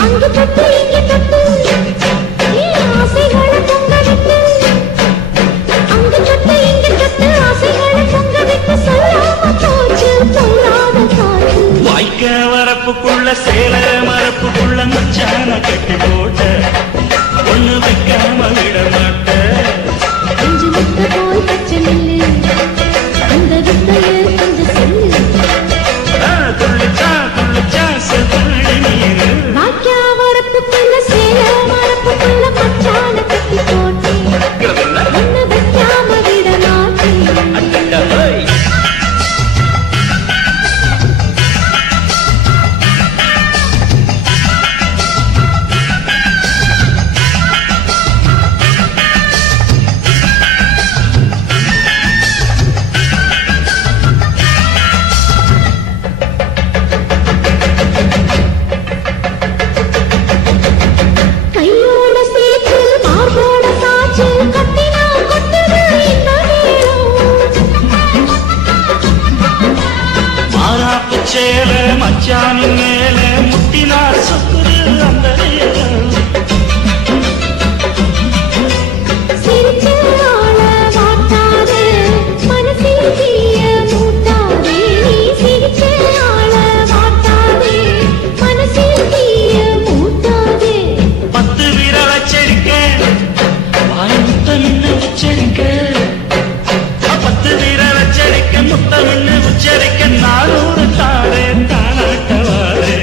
அங்கு தொட்டு இங்கு தொட்டு என் ஆசைகளை பொங்க விட்டு அங்கு தொட்டு இங்கு தொட்டு ஆசைகளை பொங்க விட்டு சொல்லாம போச்சு சொல்லாத காற்று வாய்க்க வரப்புக்குள்ள சேல மரப்புக்குள்ள மச்சான கட்டி போட்ட ஒண்ணு வைக்காம விட மாட்ட அஞ்சு முட்டை போல் பச்சை நெல்லு அந்த வித்தைய கொஞ்சம் சொல்லு துள்ளுச்சா செவ்வாழை மீனு வாக்கியா வரப்புக்குள்ள சேல மரப்புக்குள்ள மச்சான கட்டி போட்டேன் ஒண்ணு வைக்காம விட மாட்டேன் அட்டை கையோட சேர்த்து மார்போட சாச்சு கட்டினா கொட்டுது இந்த நேரம் மாறாப்பு சேல மச்சானின் மேல முட்டினா சொக்குது அந்த நேரம் சிரிச்ச ஆள வாட்டாதே மனசில் தீய மூட்டாதே நீ சிரிச்ச ஆள வாட்டாதே மனசில் தீய மூட்டாதே 10 விரல் அச்சடிக்க வாய் முத்தமின்னு உச்சரிக்க 10 விரல் அச்சடிக்க முத்தமின்னு உச்சரிக்க 400 தாரே தானாட்டவாரே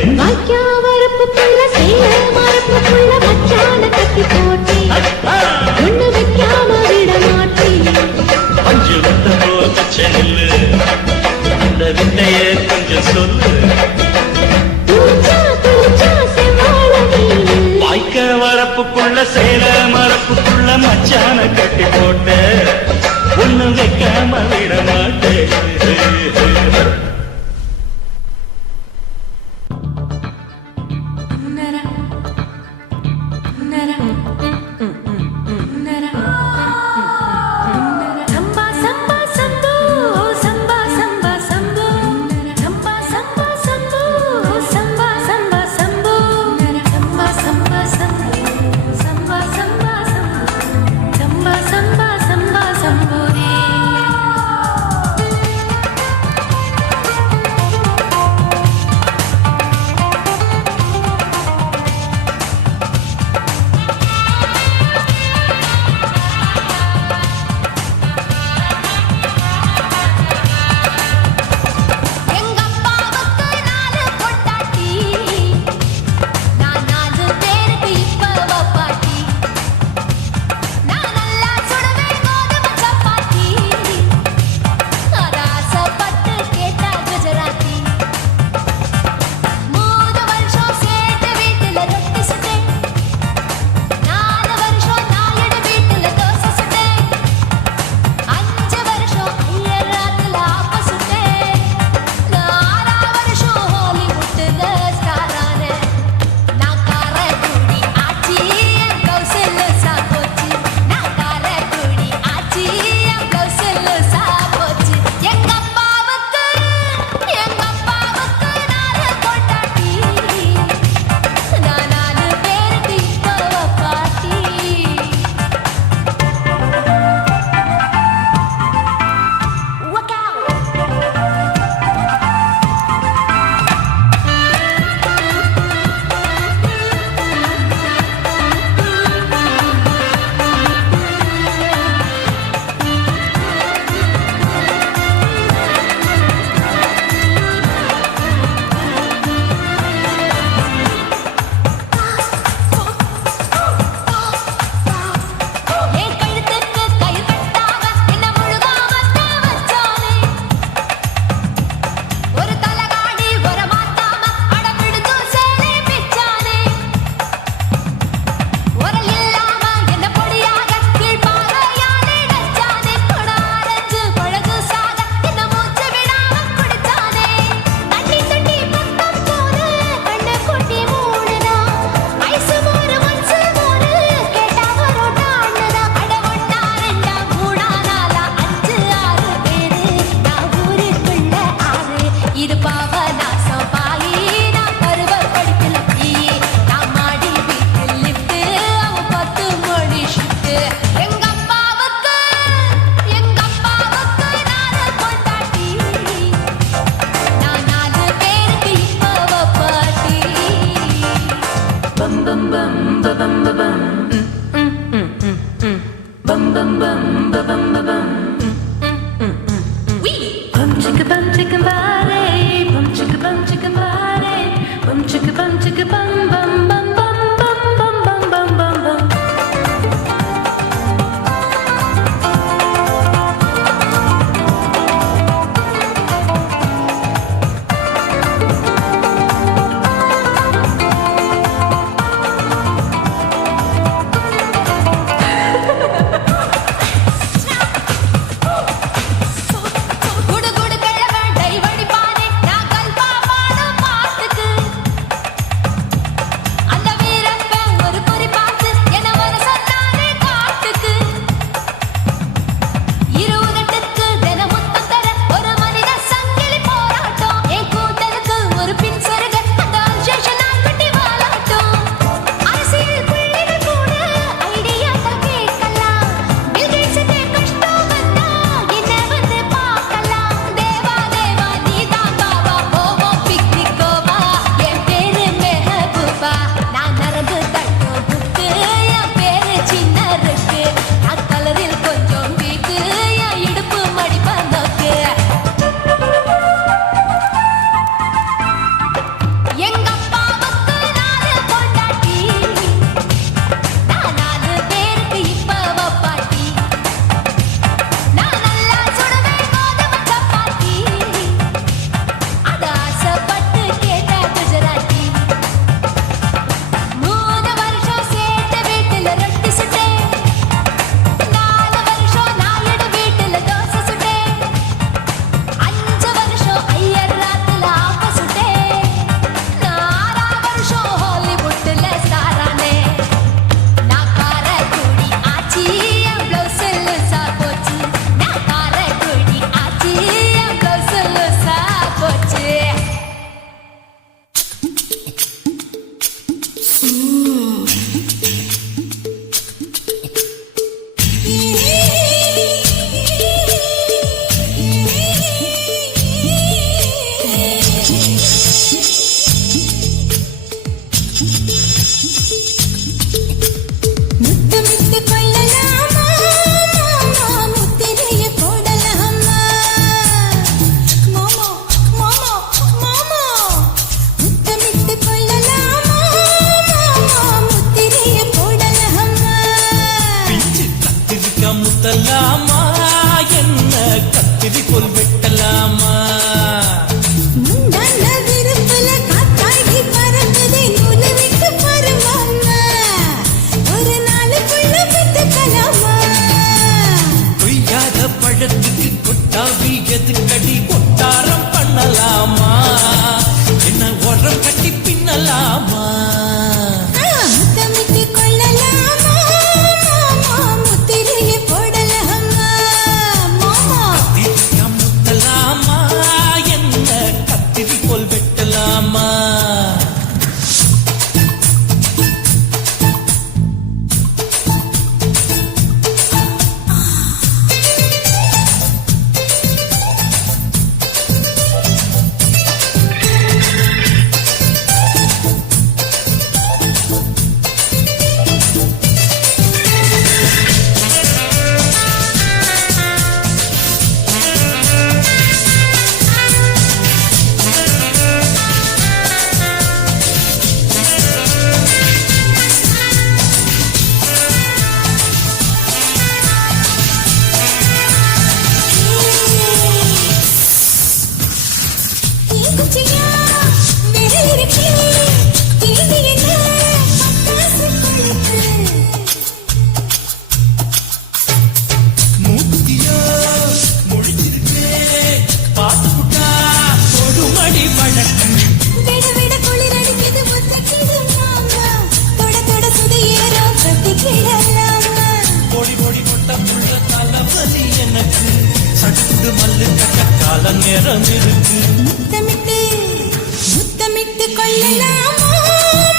கொள்ளலாமா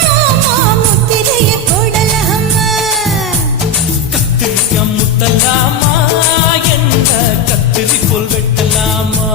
மாமா முத்திரையை போடலாமா கத்திரிக்க முத்தலாமா என்ன கத்திரி போல் வெட்டலாமா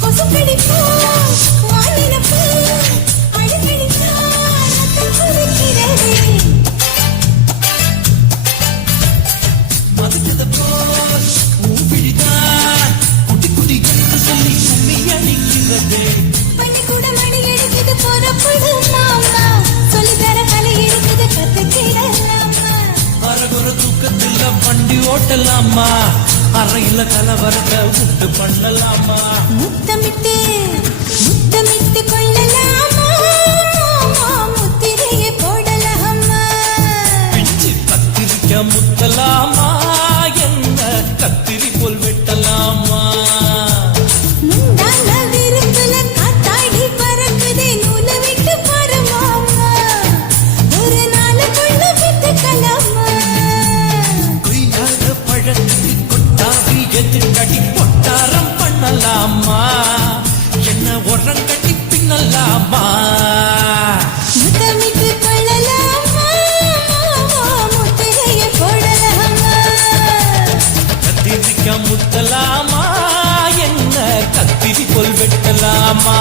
கொசுக்கடிப்போ வானினப்போ அழுகடிச்சா ரத்தம் குதிக்கிறதே மதுக்கத போல் ஊபிழிதான் குட்டி குட்டி என்று சொல்லி கும்மி அடிக்கிறதே பள்ளிக்கூட மணி எடுக்குது புறப்படு மாமா சொல்லித்தர கலை இருக்குது கத்துக்கிடலாமா அரகுற தூக்கத்துல வண்டி ஓட்டலாமா அறையில கலவரத்தை உண்டு பண்ணலாமா முத்தமிட்டு முத்தமிட்டு கொள்ளலாமா மாமா முத்திரையை போடலாமா பிஞ்சு கத்திரிக்க முத்தலாமா என்ன கத்திரி போல் வெட்டலாமா முந்தான விரும்புல காத்தாடி பறக்குதே நூலை விட்டு பாரு மாமா ஒரு நாளுக்குள்ள வித்துக்கலாமா கொய்யாத பழத்துக்கு கொட்டாவி எதிர்கடி கொட்டாரம் பண்ணலாமா என்ன உரம் கட்டி பின்னலாமா முத்தமிட்டு கொள்ளலாமா மாமா முத்திரையை போடலாமா கத்திரிக்க முத்தலாமா என்ன கத்திரி போல் வெட்டலாமா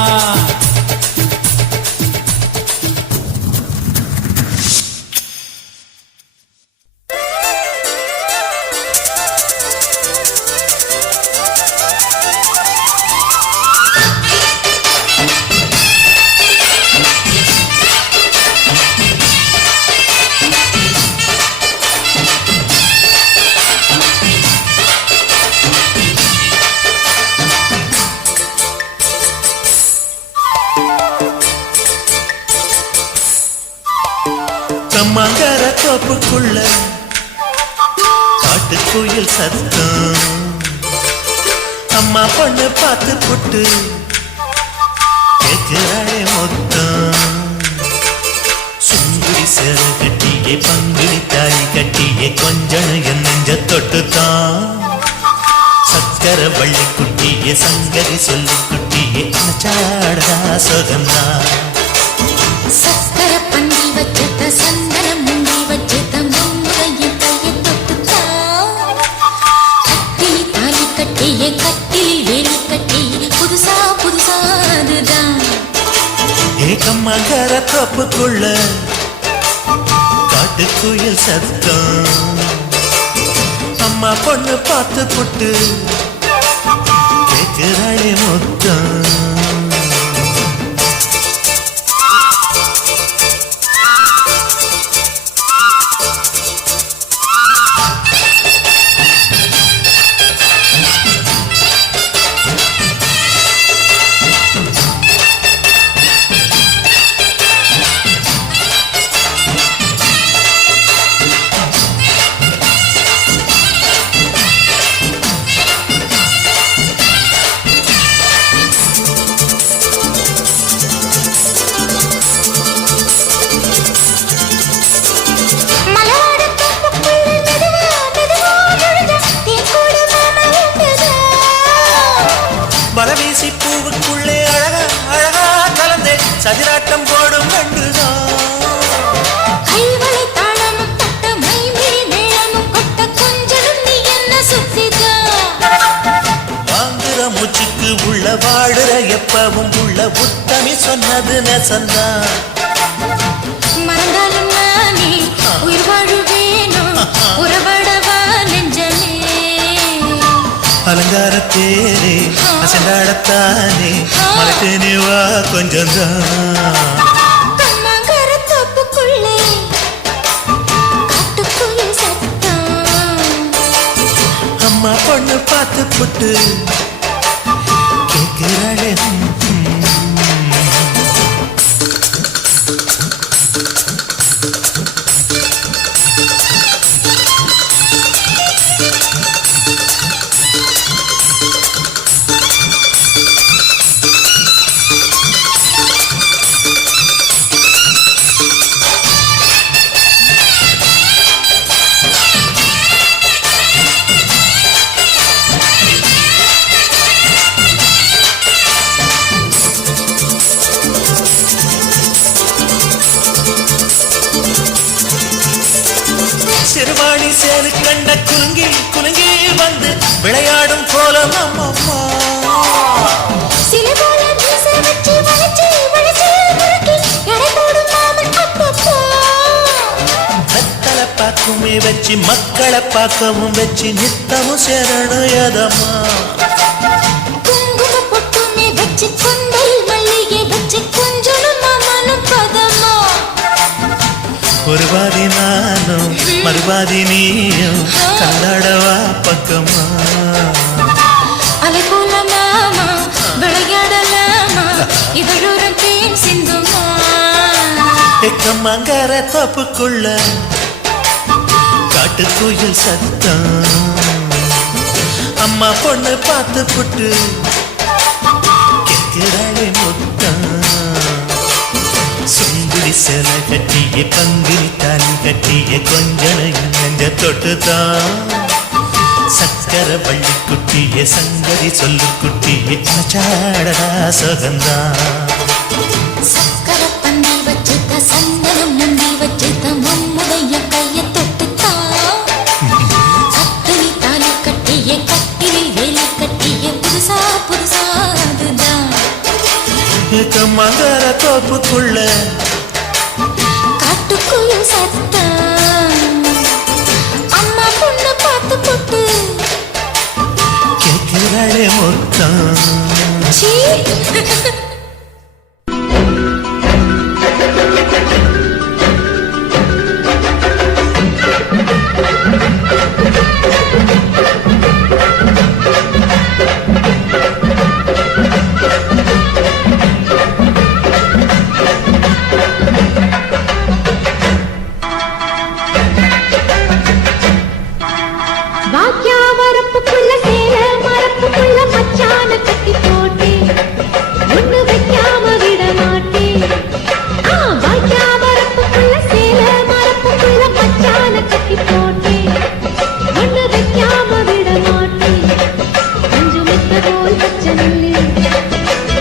கம்மங்கர தோப்புக்குள்ள காட்டுக்குயில் சத்தம் அம்மா பொண்ணு பார்த்து புட்டு கேட்கிறாளே மொத்தம் சுங்குடி சேர கட்டியே பங்குடி தாலி கட்டியே கொஞ்சம் என் நெஞ்ச தொட்டுத்தான் சக்கர வள்ளி குட்டியே சங்கதி சொல்லி குட்டியே அச்சாடா சொகந்தா சக்கர பந்தி வச்சத சந்தனம் முண்டி வச்சத முந்தையும் கையை தொட்டுத்தா கட்டி தாலி கட்டியே கட்டில் வேலி கட்டி புதுசா புதுசா அதுதான் ஏகம்மங்கர தோப்புக்குள்ள காட்டுக்குயில் சத்தம் அம்மா பொண்ணு பார்த்து புட்டு கேட்கிறாளே மொத்தம் பலவீசி பூவுக்குள்ளே அழகா அழகா கலந்தே சதிராட்டம் போடும் கண்டுதான் கைவளை தாளமும் தட்ட மைமிழி மேளமும் கொட்ட கொஞ்சம் நீ என்ன சுத்திதா வாங்குற மூச்சுக்கு உள்ள வாடுற எப்பவும் உள்ள புத்தமி சொன்னது நெசந்தான் மறந்தாலும் நானே உயிர் வாழுவேனும் உறவடவா நெஞ்சமே அலங்காரத்தேனே அசைந்தாடத்தானே மலைத்தேனே வா கொஞ்சம்தான் கம்மங்கர தோப்புக்குள்ளே காட்டுக்குயில் சத்தம் அம்மா பொண்ணு பார்த்து புட்டு கேட்கிறாளே சிறுவாணி சேரு கண்ட குலுங்கி குலுங்கி வந்து விளையாடும் கோலம் அம்மம்மா சில போல மீச வச்சு வளைச்சு வளைச்சு முறுக்கி எடை போடும் மாமன் அப்பப்பா. வெத்தலை பாக்குமே வச்சு மக்களை பார்க்கவும் வச்சு நித்தமும் சேரணும் எதம்மா குங்கும பொட்டுமே வச்சு கொண்டல் மல்லிகை வச்சு கொஞ்சணும் மாமனும் பதமா. ஒரு பாதி நானும் மறுபாதி நீயும் கல்லாடவா பக்கமா அலை போல மாமா விளையாடலாமா இதழோரம் தேன் சிந்துமா. எக்கம்மங்கர தோப்புக்குள்ள காட்டுக்குயில் சத்தம் அம்மா பொண்ணு பார்த்து புட்டு கேட்கிறாளே முத்தம் சுங்குடி சேல கட்டிய பங்குனி தாலி கட்டிய கொஞ்சனையும் நெஞ்ச தொட்டுதான் சக்கர வள்ளி குட்டிய சங்கதி சொல்லு குட்டிய சாடடா சுகந்தான் சக்கரை பந்தி வச்சுட்ட சந்தனம் முந்தி வச்சுட்ட மம்முடைய கையை தொட்டுத்தான் கத்திரி தாலி கட்டிய கட்டிலில் வேலி கட்டிய புதுசா புதுசா அதுதான். மங்கர தோப்புக்குள்ள காட்டுக்குயில் சத்தம் அம்மா பொண்ணு பார்த்து போட்டு கேட்கிறாளே மொத்தம் சீ. வாக்கியா வரப்புக்குள்ள சேல மரப்புக்குள்ள மச்சான கட்டி போட்டேன் ஒண்ணு வைக்காம விட மாட்டேன். வாக்கியா வரப்புக்குள்ள சேல மரப்புக்குள்ள மச்சான கட்டி போட்டேன் ஒண்ணு வைக்காம விட மாட்டேன். கொஞ்சம் மெத்த போல் பச்சை நெல்லு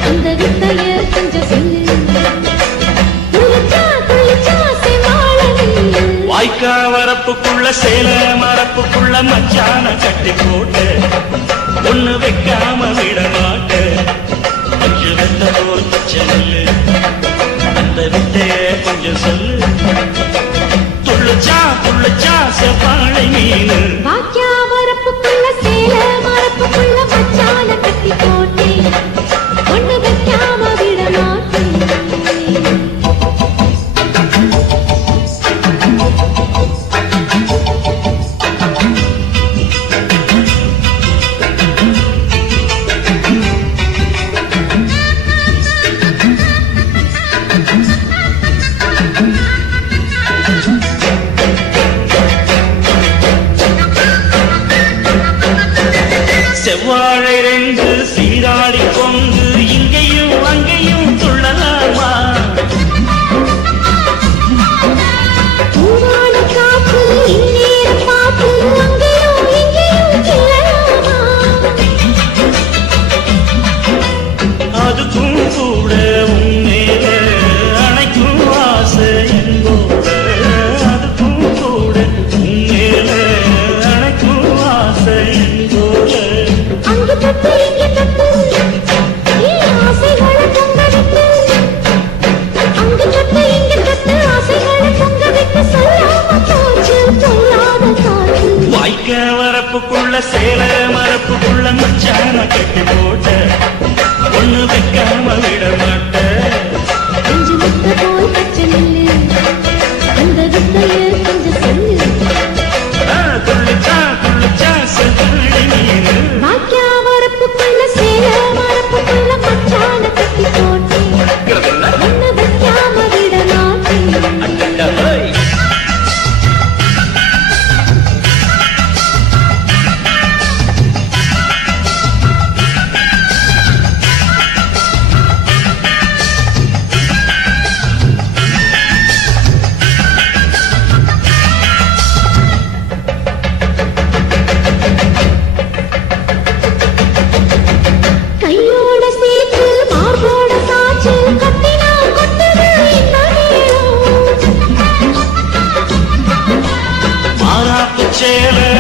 அந்த வித்தைய கொஞ்சம் சொல்லு துளிச்சா துளிச்சா செவாழ நெல்லு. வாய்க்கா வரப்புக்குள்ள சேல மரப்புக்குள்ள மச்சான கட்டி போட்டு ஒண்ணு வைக்காம விட மாட்ட அஞ்சு வெத்த போல் பச்சை நெல்லு அந்த வித்தைய கொஞ்சம் சொல்லு துள்ளுச்சா துள்ளுச்சா செவ்வாழை மீனு. வாக்கியா வரப்புக்குள்ள சேல மரப்புக்குள்ள மச்சான கட்டி போட்டேன் ஒண்ணு வைக்காம விட மாட்டேன். செவ்வாழை ரெண்டு சீராடி கொண்டு இங்கேயும் அங்கேயும் துள்ளலாமா பூவான காப்பு இந்நேர பாப்பு அங்கேயும் இங்கேயும் கிளறாமா. அதுக்கும் கூட உன்னேல அணைக்கும் ஆசை என்போட அதுக்கும் கூட உன்னேல அணைக்கும் ஆசை என்போட அங்கு தொட்டு இங்கு தொட்டு நீ ஆசைகளை பொங்க விட்டு அங்கு தொட்டு இங்கு தொட்டு ஆசைகளை பொங்க விட்டு சொல்லாம போச்சு சொல்லாத காற்று. வாய்க்க வரப்புக்குள்ள சேல மரப்புக்குள்ள மச்சான கட்டி போட்ட ஒண்ணு வைக்காம விட மாட்ட கொஞ்சம் மெத்த போல் பச்சை நெல்லு அந்த வித்தைய கொஞ்சம் சொல்லு துள்ளிச்சா துள்ளிச்சா செவ்வாழை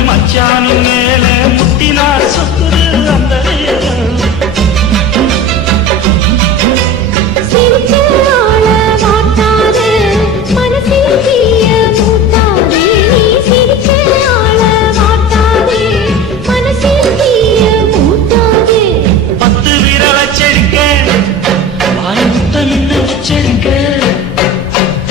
மச்சானு மேல முட்டினார் சொத்துரு அந்த நேரம். சிரிச்ச ஆள வாட்டாதே மனசில் தீய மூட்டாதே நீ சிரிச்ச ஆள வாட்டாதே மனசில் தீய மூட்டாதே 10 விரல் வச்செடுக்க வாய் முத்தமின்னு உச்சரிக்க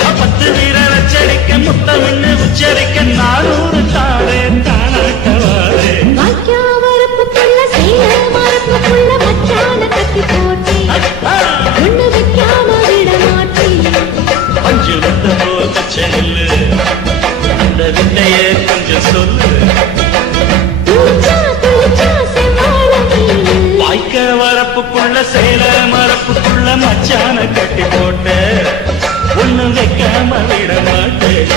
10 விரல் வச்செடுக்க முத்தமின்னு உச்சரிக்க 400 தாரே தானாட்டவாரே. வாய்க்கா வரப்புக்குள்ள செய்ய மரப்புக்குள்ள மச்சான கட்டி போட்டே ஒண்ணு வைக்காம விட மாட்டே பஞ்சு வந்த போச்ச நெல்லு அந்த வித்தையே கொஞ்சம் சொல்லு. தூச்சா தூச்சா செவ்வாழ நீ வாய்க்க வரப்புக்குள்ள சேல மரப்புக்குள்ள மச்சான கட்டி போட்ட ஒண்ணு வைக்காம விட மாட்டேன்.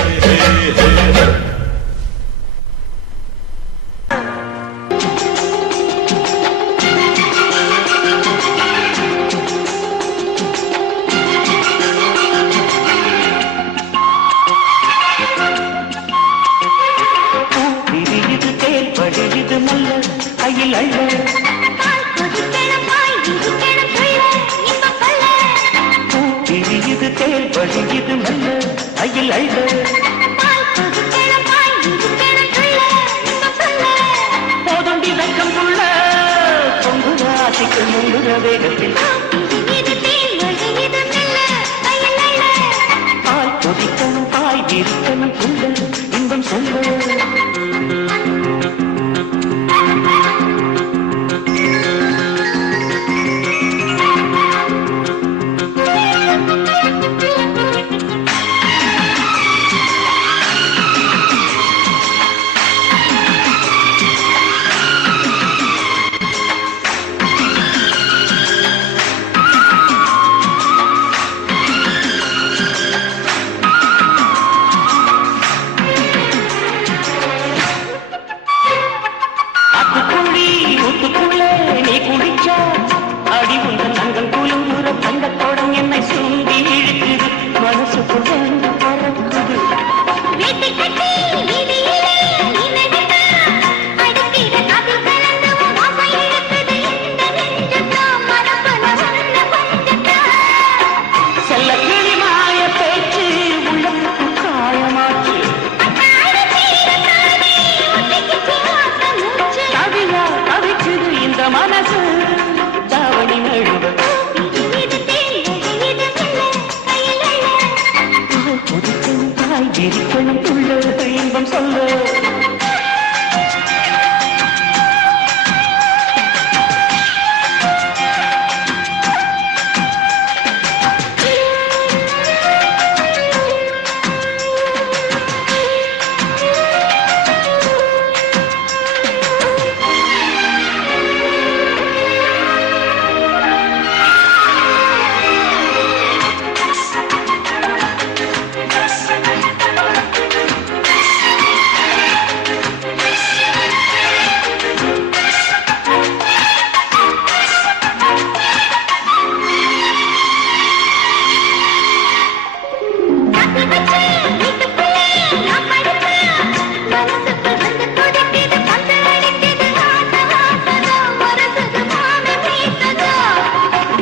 இது தேர் வழியுது மல்ல கையில் அள்ள இது தேர் வழியுது மல்ல கையில் அள்ள போதுண்டி வெக்கம் உள்ள பொங்குற ஆசைக்கு முங்குற வேகத்தில் பால் கொதிக்கணும் பாய் விரிக்கணும் புள்ள இன்பம் சொல்ல. அத்துக்குழி ஊத்துக்குள்ளே நீ குடிச்சா அடி உங்கள் தங்கள் குலுங்குற தங்கத்தோடம் என்னை சுண்டி இழுக்குது மனசுக்குள் வந்து பறக்குது. செல்ல கிளி மாய பேச்சு உள்ளத்துக்கு காயமாச்சு கவியா கவிக்குது இந்த மனசு தாவணி நழுவ கொதிக்கணும் தாய் விரிக்கணும் உள்ள இன்பம் சொல்ல.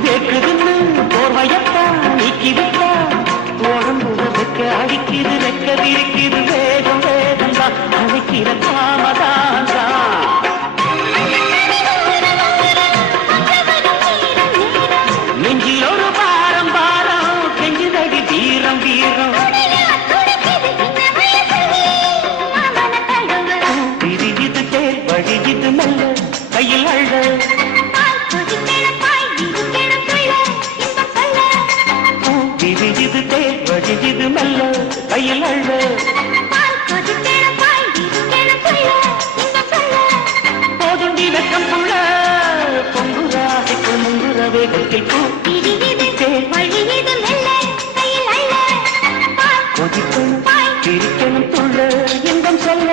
கேக்குதுன்னு போர்வையத்தா நீக்கி விட்டா உடம்புல வைக்க அடிக்குது ரெக்க விரிக்குது வேகம் வேகம் தான் அழைக்கிற காமதான் தான். நெஞ்சில் ஒரு பாரம் பாரம் கெஞ்சுதடி வீரம் வீரம் விரியுது தேர் வழியுது மல்ல கையில் அள்ள விரியுது தேர் வழியுது மல்ல கையில் அள்ள போதுண்டி வெக்கம் புள்ள பொங்குற ஆசைக்கு முங்குற வேகத்தில் பூ கொதிக்கணும் சிரிக்கணும் புள்ள இன்பம் சொல்ல.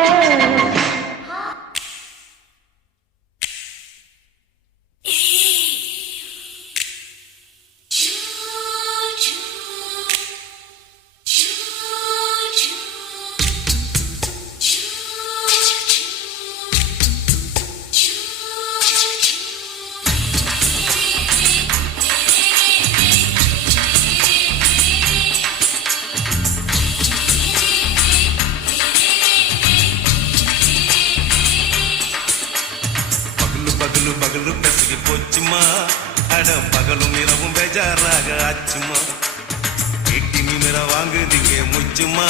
பகலு பகலு பெசகி போச்சுமா அட பகலும் இரவும் பேஜாராக ஆச்சுமா எட்டி நிமிர வாங்குதீங்க முச்சுமா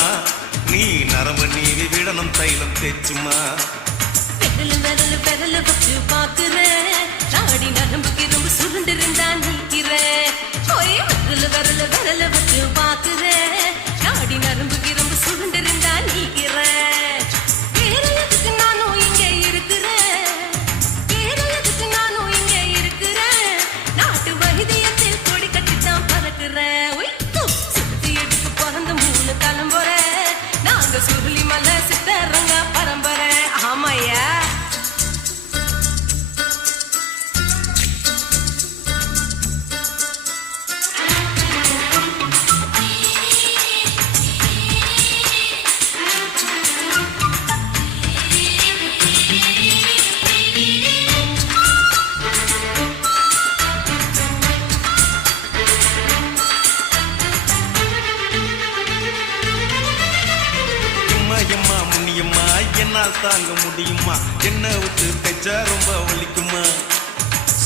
நீ நரம்பு நீவி விடணும் தைலம் தேச்சுமா விரல வச்சு பாக்குறேன் நாடி நரம்புக்கு ரொம்ப சுருண்டு இருந்தா நீக்கிறேன் விரல வச்சு பாக்குறேன் நாடி நரம்புக்கு ரொம்ப சுருண்டு இருந்தா நீக்கிறேன் வேற எதுக்கு நானும் இங்க இருக்கிறேன் வேற எதுக்கு நானும் இங்க இருக்கிறேன் நாட்டு வைத்தியத்தில் கொடி கட்டித்தான் பறக்கிறேன் சுத்தி எடுத்து பிறந்த 3 தலைமுறை நாங்க சுருளி மலை சித்தரங்க பரம்பரை ஆமாயா எம்மா முன்னியம்மா என்னால் தாங்க முடியுமா என்ன விட்டு தைச்சா ரொம்ப வலிக்குமா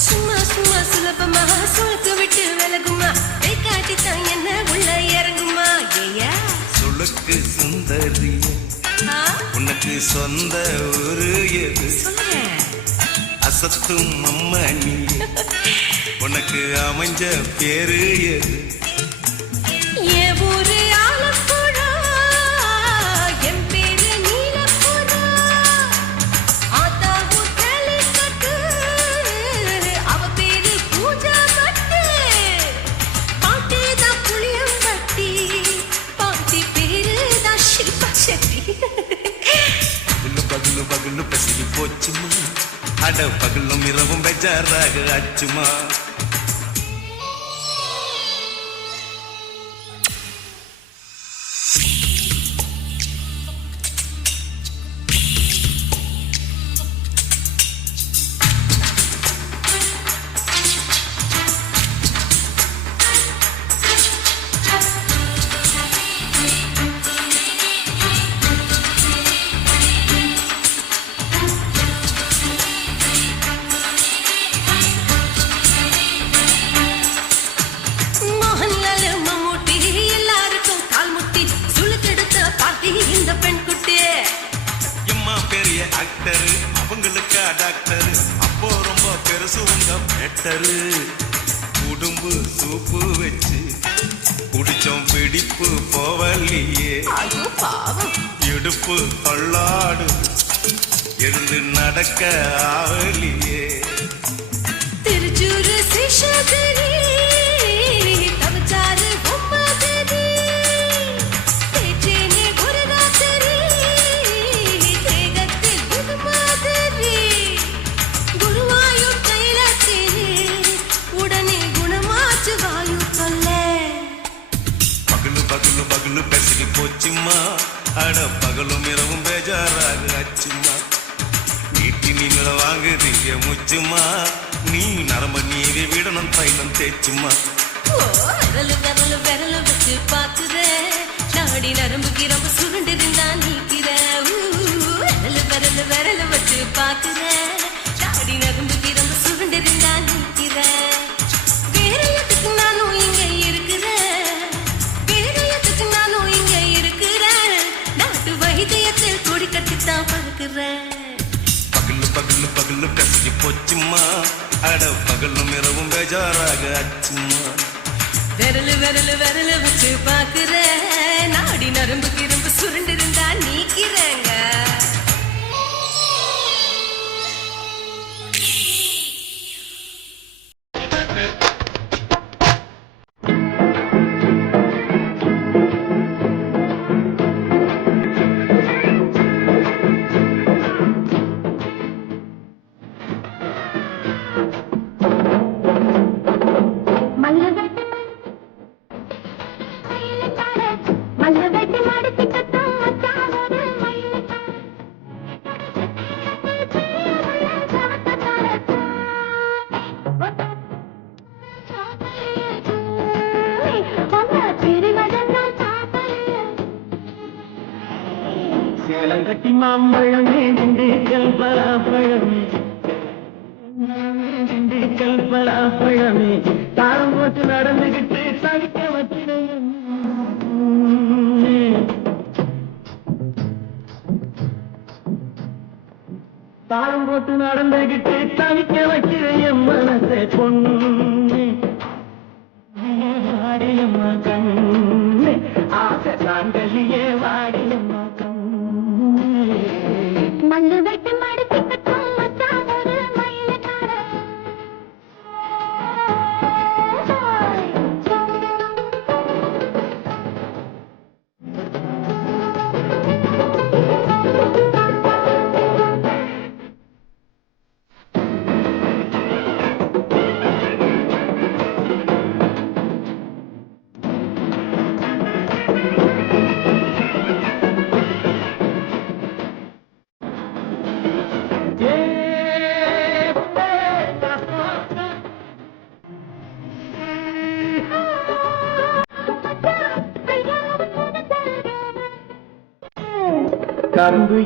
சும்மா சும்மா சுலபமா சுழுக்கு விட்டு விலகுமா கை காட்டித்தான் என்ன உள்ள இறங்குமா ஏயா சுளுக்கு சுந்தரி உனக்கு சொந்த ஊரு எது சொல்லுங்க அசத்தும் அம்மா நீ உனக்கு அமைஞ்ச பேரு எது என் ஊரு ஆலப்புழா என் பேரு நீலப்புறா ஆத்தாவும் கேளிக்கட்டு அவ பேரு பூஜா பட்டு பாட்டிதான் புளியம்பட்டி பாட்டி பேரு தான் ஷில்பா செட்டி பகலு பகலு பகலு பசிக்கு போச்சுமா அட பகலும் இரவும் பெஜாராக ஆச்சுமா மோகன்லால் மம்மூட்டி எல்லாருக்கும் கால் முட்டி சுளுக்கெடுத்த பாட்டி இந்த பெண் குட்டி எம்மா பெரிய ஆக்டர் அவங்களுக்கா டாக்டர் அப்போ ரொம்ப பெருசு உங்க மேட்டரு உடும்பு சூப்பு வச்சு குடிச்சோம் பிடிப்பு போவல்லையே ஐயோ பாவம் இடுப்பு தொள்ளாடு எழுந்து நடக்க ஆவலியே திருச்சூரு சிஷதரி தவச்சாரு பொம்மதரி தேச்சேனே ஒரு ராத்திரி தேகத்தில் புது மாதிரி குருவாயூர் கைலாசேனே உடனே குணமாச்சு வாயு தொல்லை பகலு பகலு பகலு பெசகி போச்சுமா அட பகலும் இரவும் பேஜாராக ஆச்சுமா நீட்டி நீங்கள வாங்குதீங்க முச்சுமா நீ நரம்ப நீவி விடணும் தைலம் தேச்சுமா ஓ விரல வச்சு பாக்குறேன் நாடி நரம்புக்கு ரொம்ப சுருண்டு இருந்தா நீக்கிறேன் விரல வச்சு பாக்குறேன் நாடி நரம்புக்கு ரொம்ப சுருண்டு இருந்தா நீக்கிறேன் வேற எதுக்கு நானும் இங்க இருக்கிறேன் வேற எதுக்கு நானும் இங்க இருக்கிறேன் நாட்டு வைத்தியத்தில் கொடி கட்டித்தான் பறக்கிறேன் பகலு பகலு பகலு பெசகி போச்சுமா அட பகலும் இரவும் பேஜாராக ஆச்சுமா விரல வச்சு பாக்குறேன் நாடி நரம்புக்கு ரொம்ப சுருண்டு இருந்தா நீக்கிறேங்க மல்லவெட்டி மடிச்சு கட்டும் மச்சான் ஒரு மயிலுக்கார சேலங்கட்டி மாம்பழம் திண்டுக்கல் பலாப்பழம் சாமி தாரம் போட்டு நடந்துகிட்டு தவிக்க வச்சிடும் தாரம் போட்டு நடந்துகிட்டு தவிக்க வைக்கிற என் மனசே பொண்ணு வாடியம்மா கண்ணு ஆசை தாங்கலியே வாடியம்மா கண்ணு மண்ணு வெட்டு மடிச்சு கட்டும் மச்சான் ஒரு மயிலக்கார கரும்பு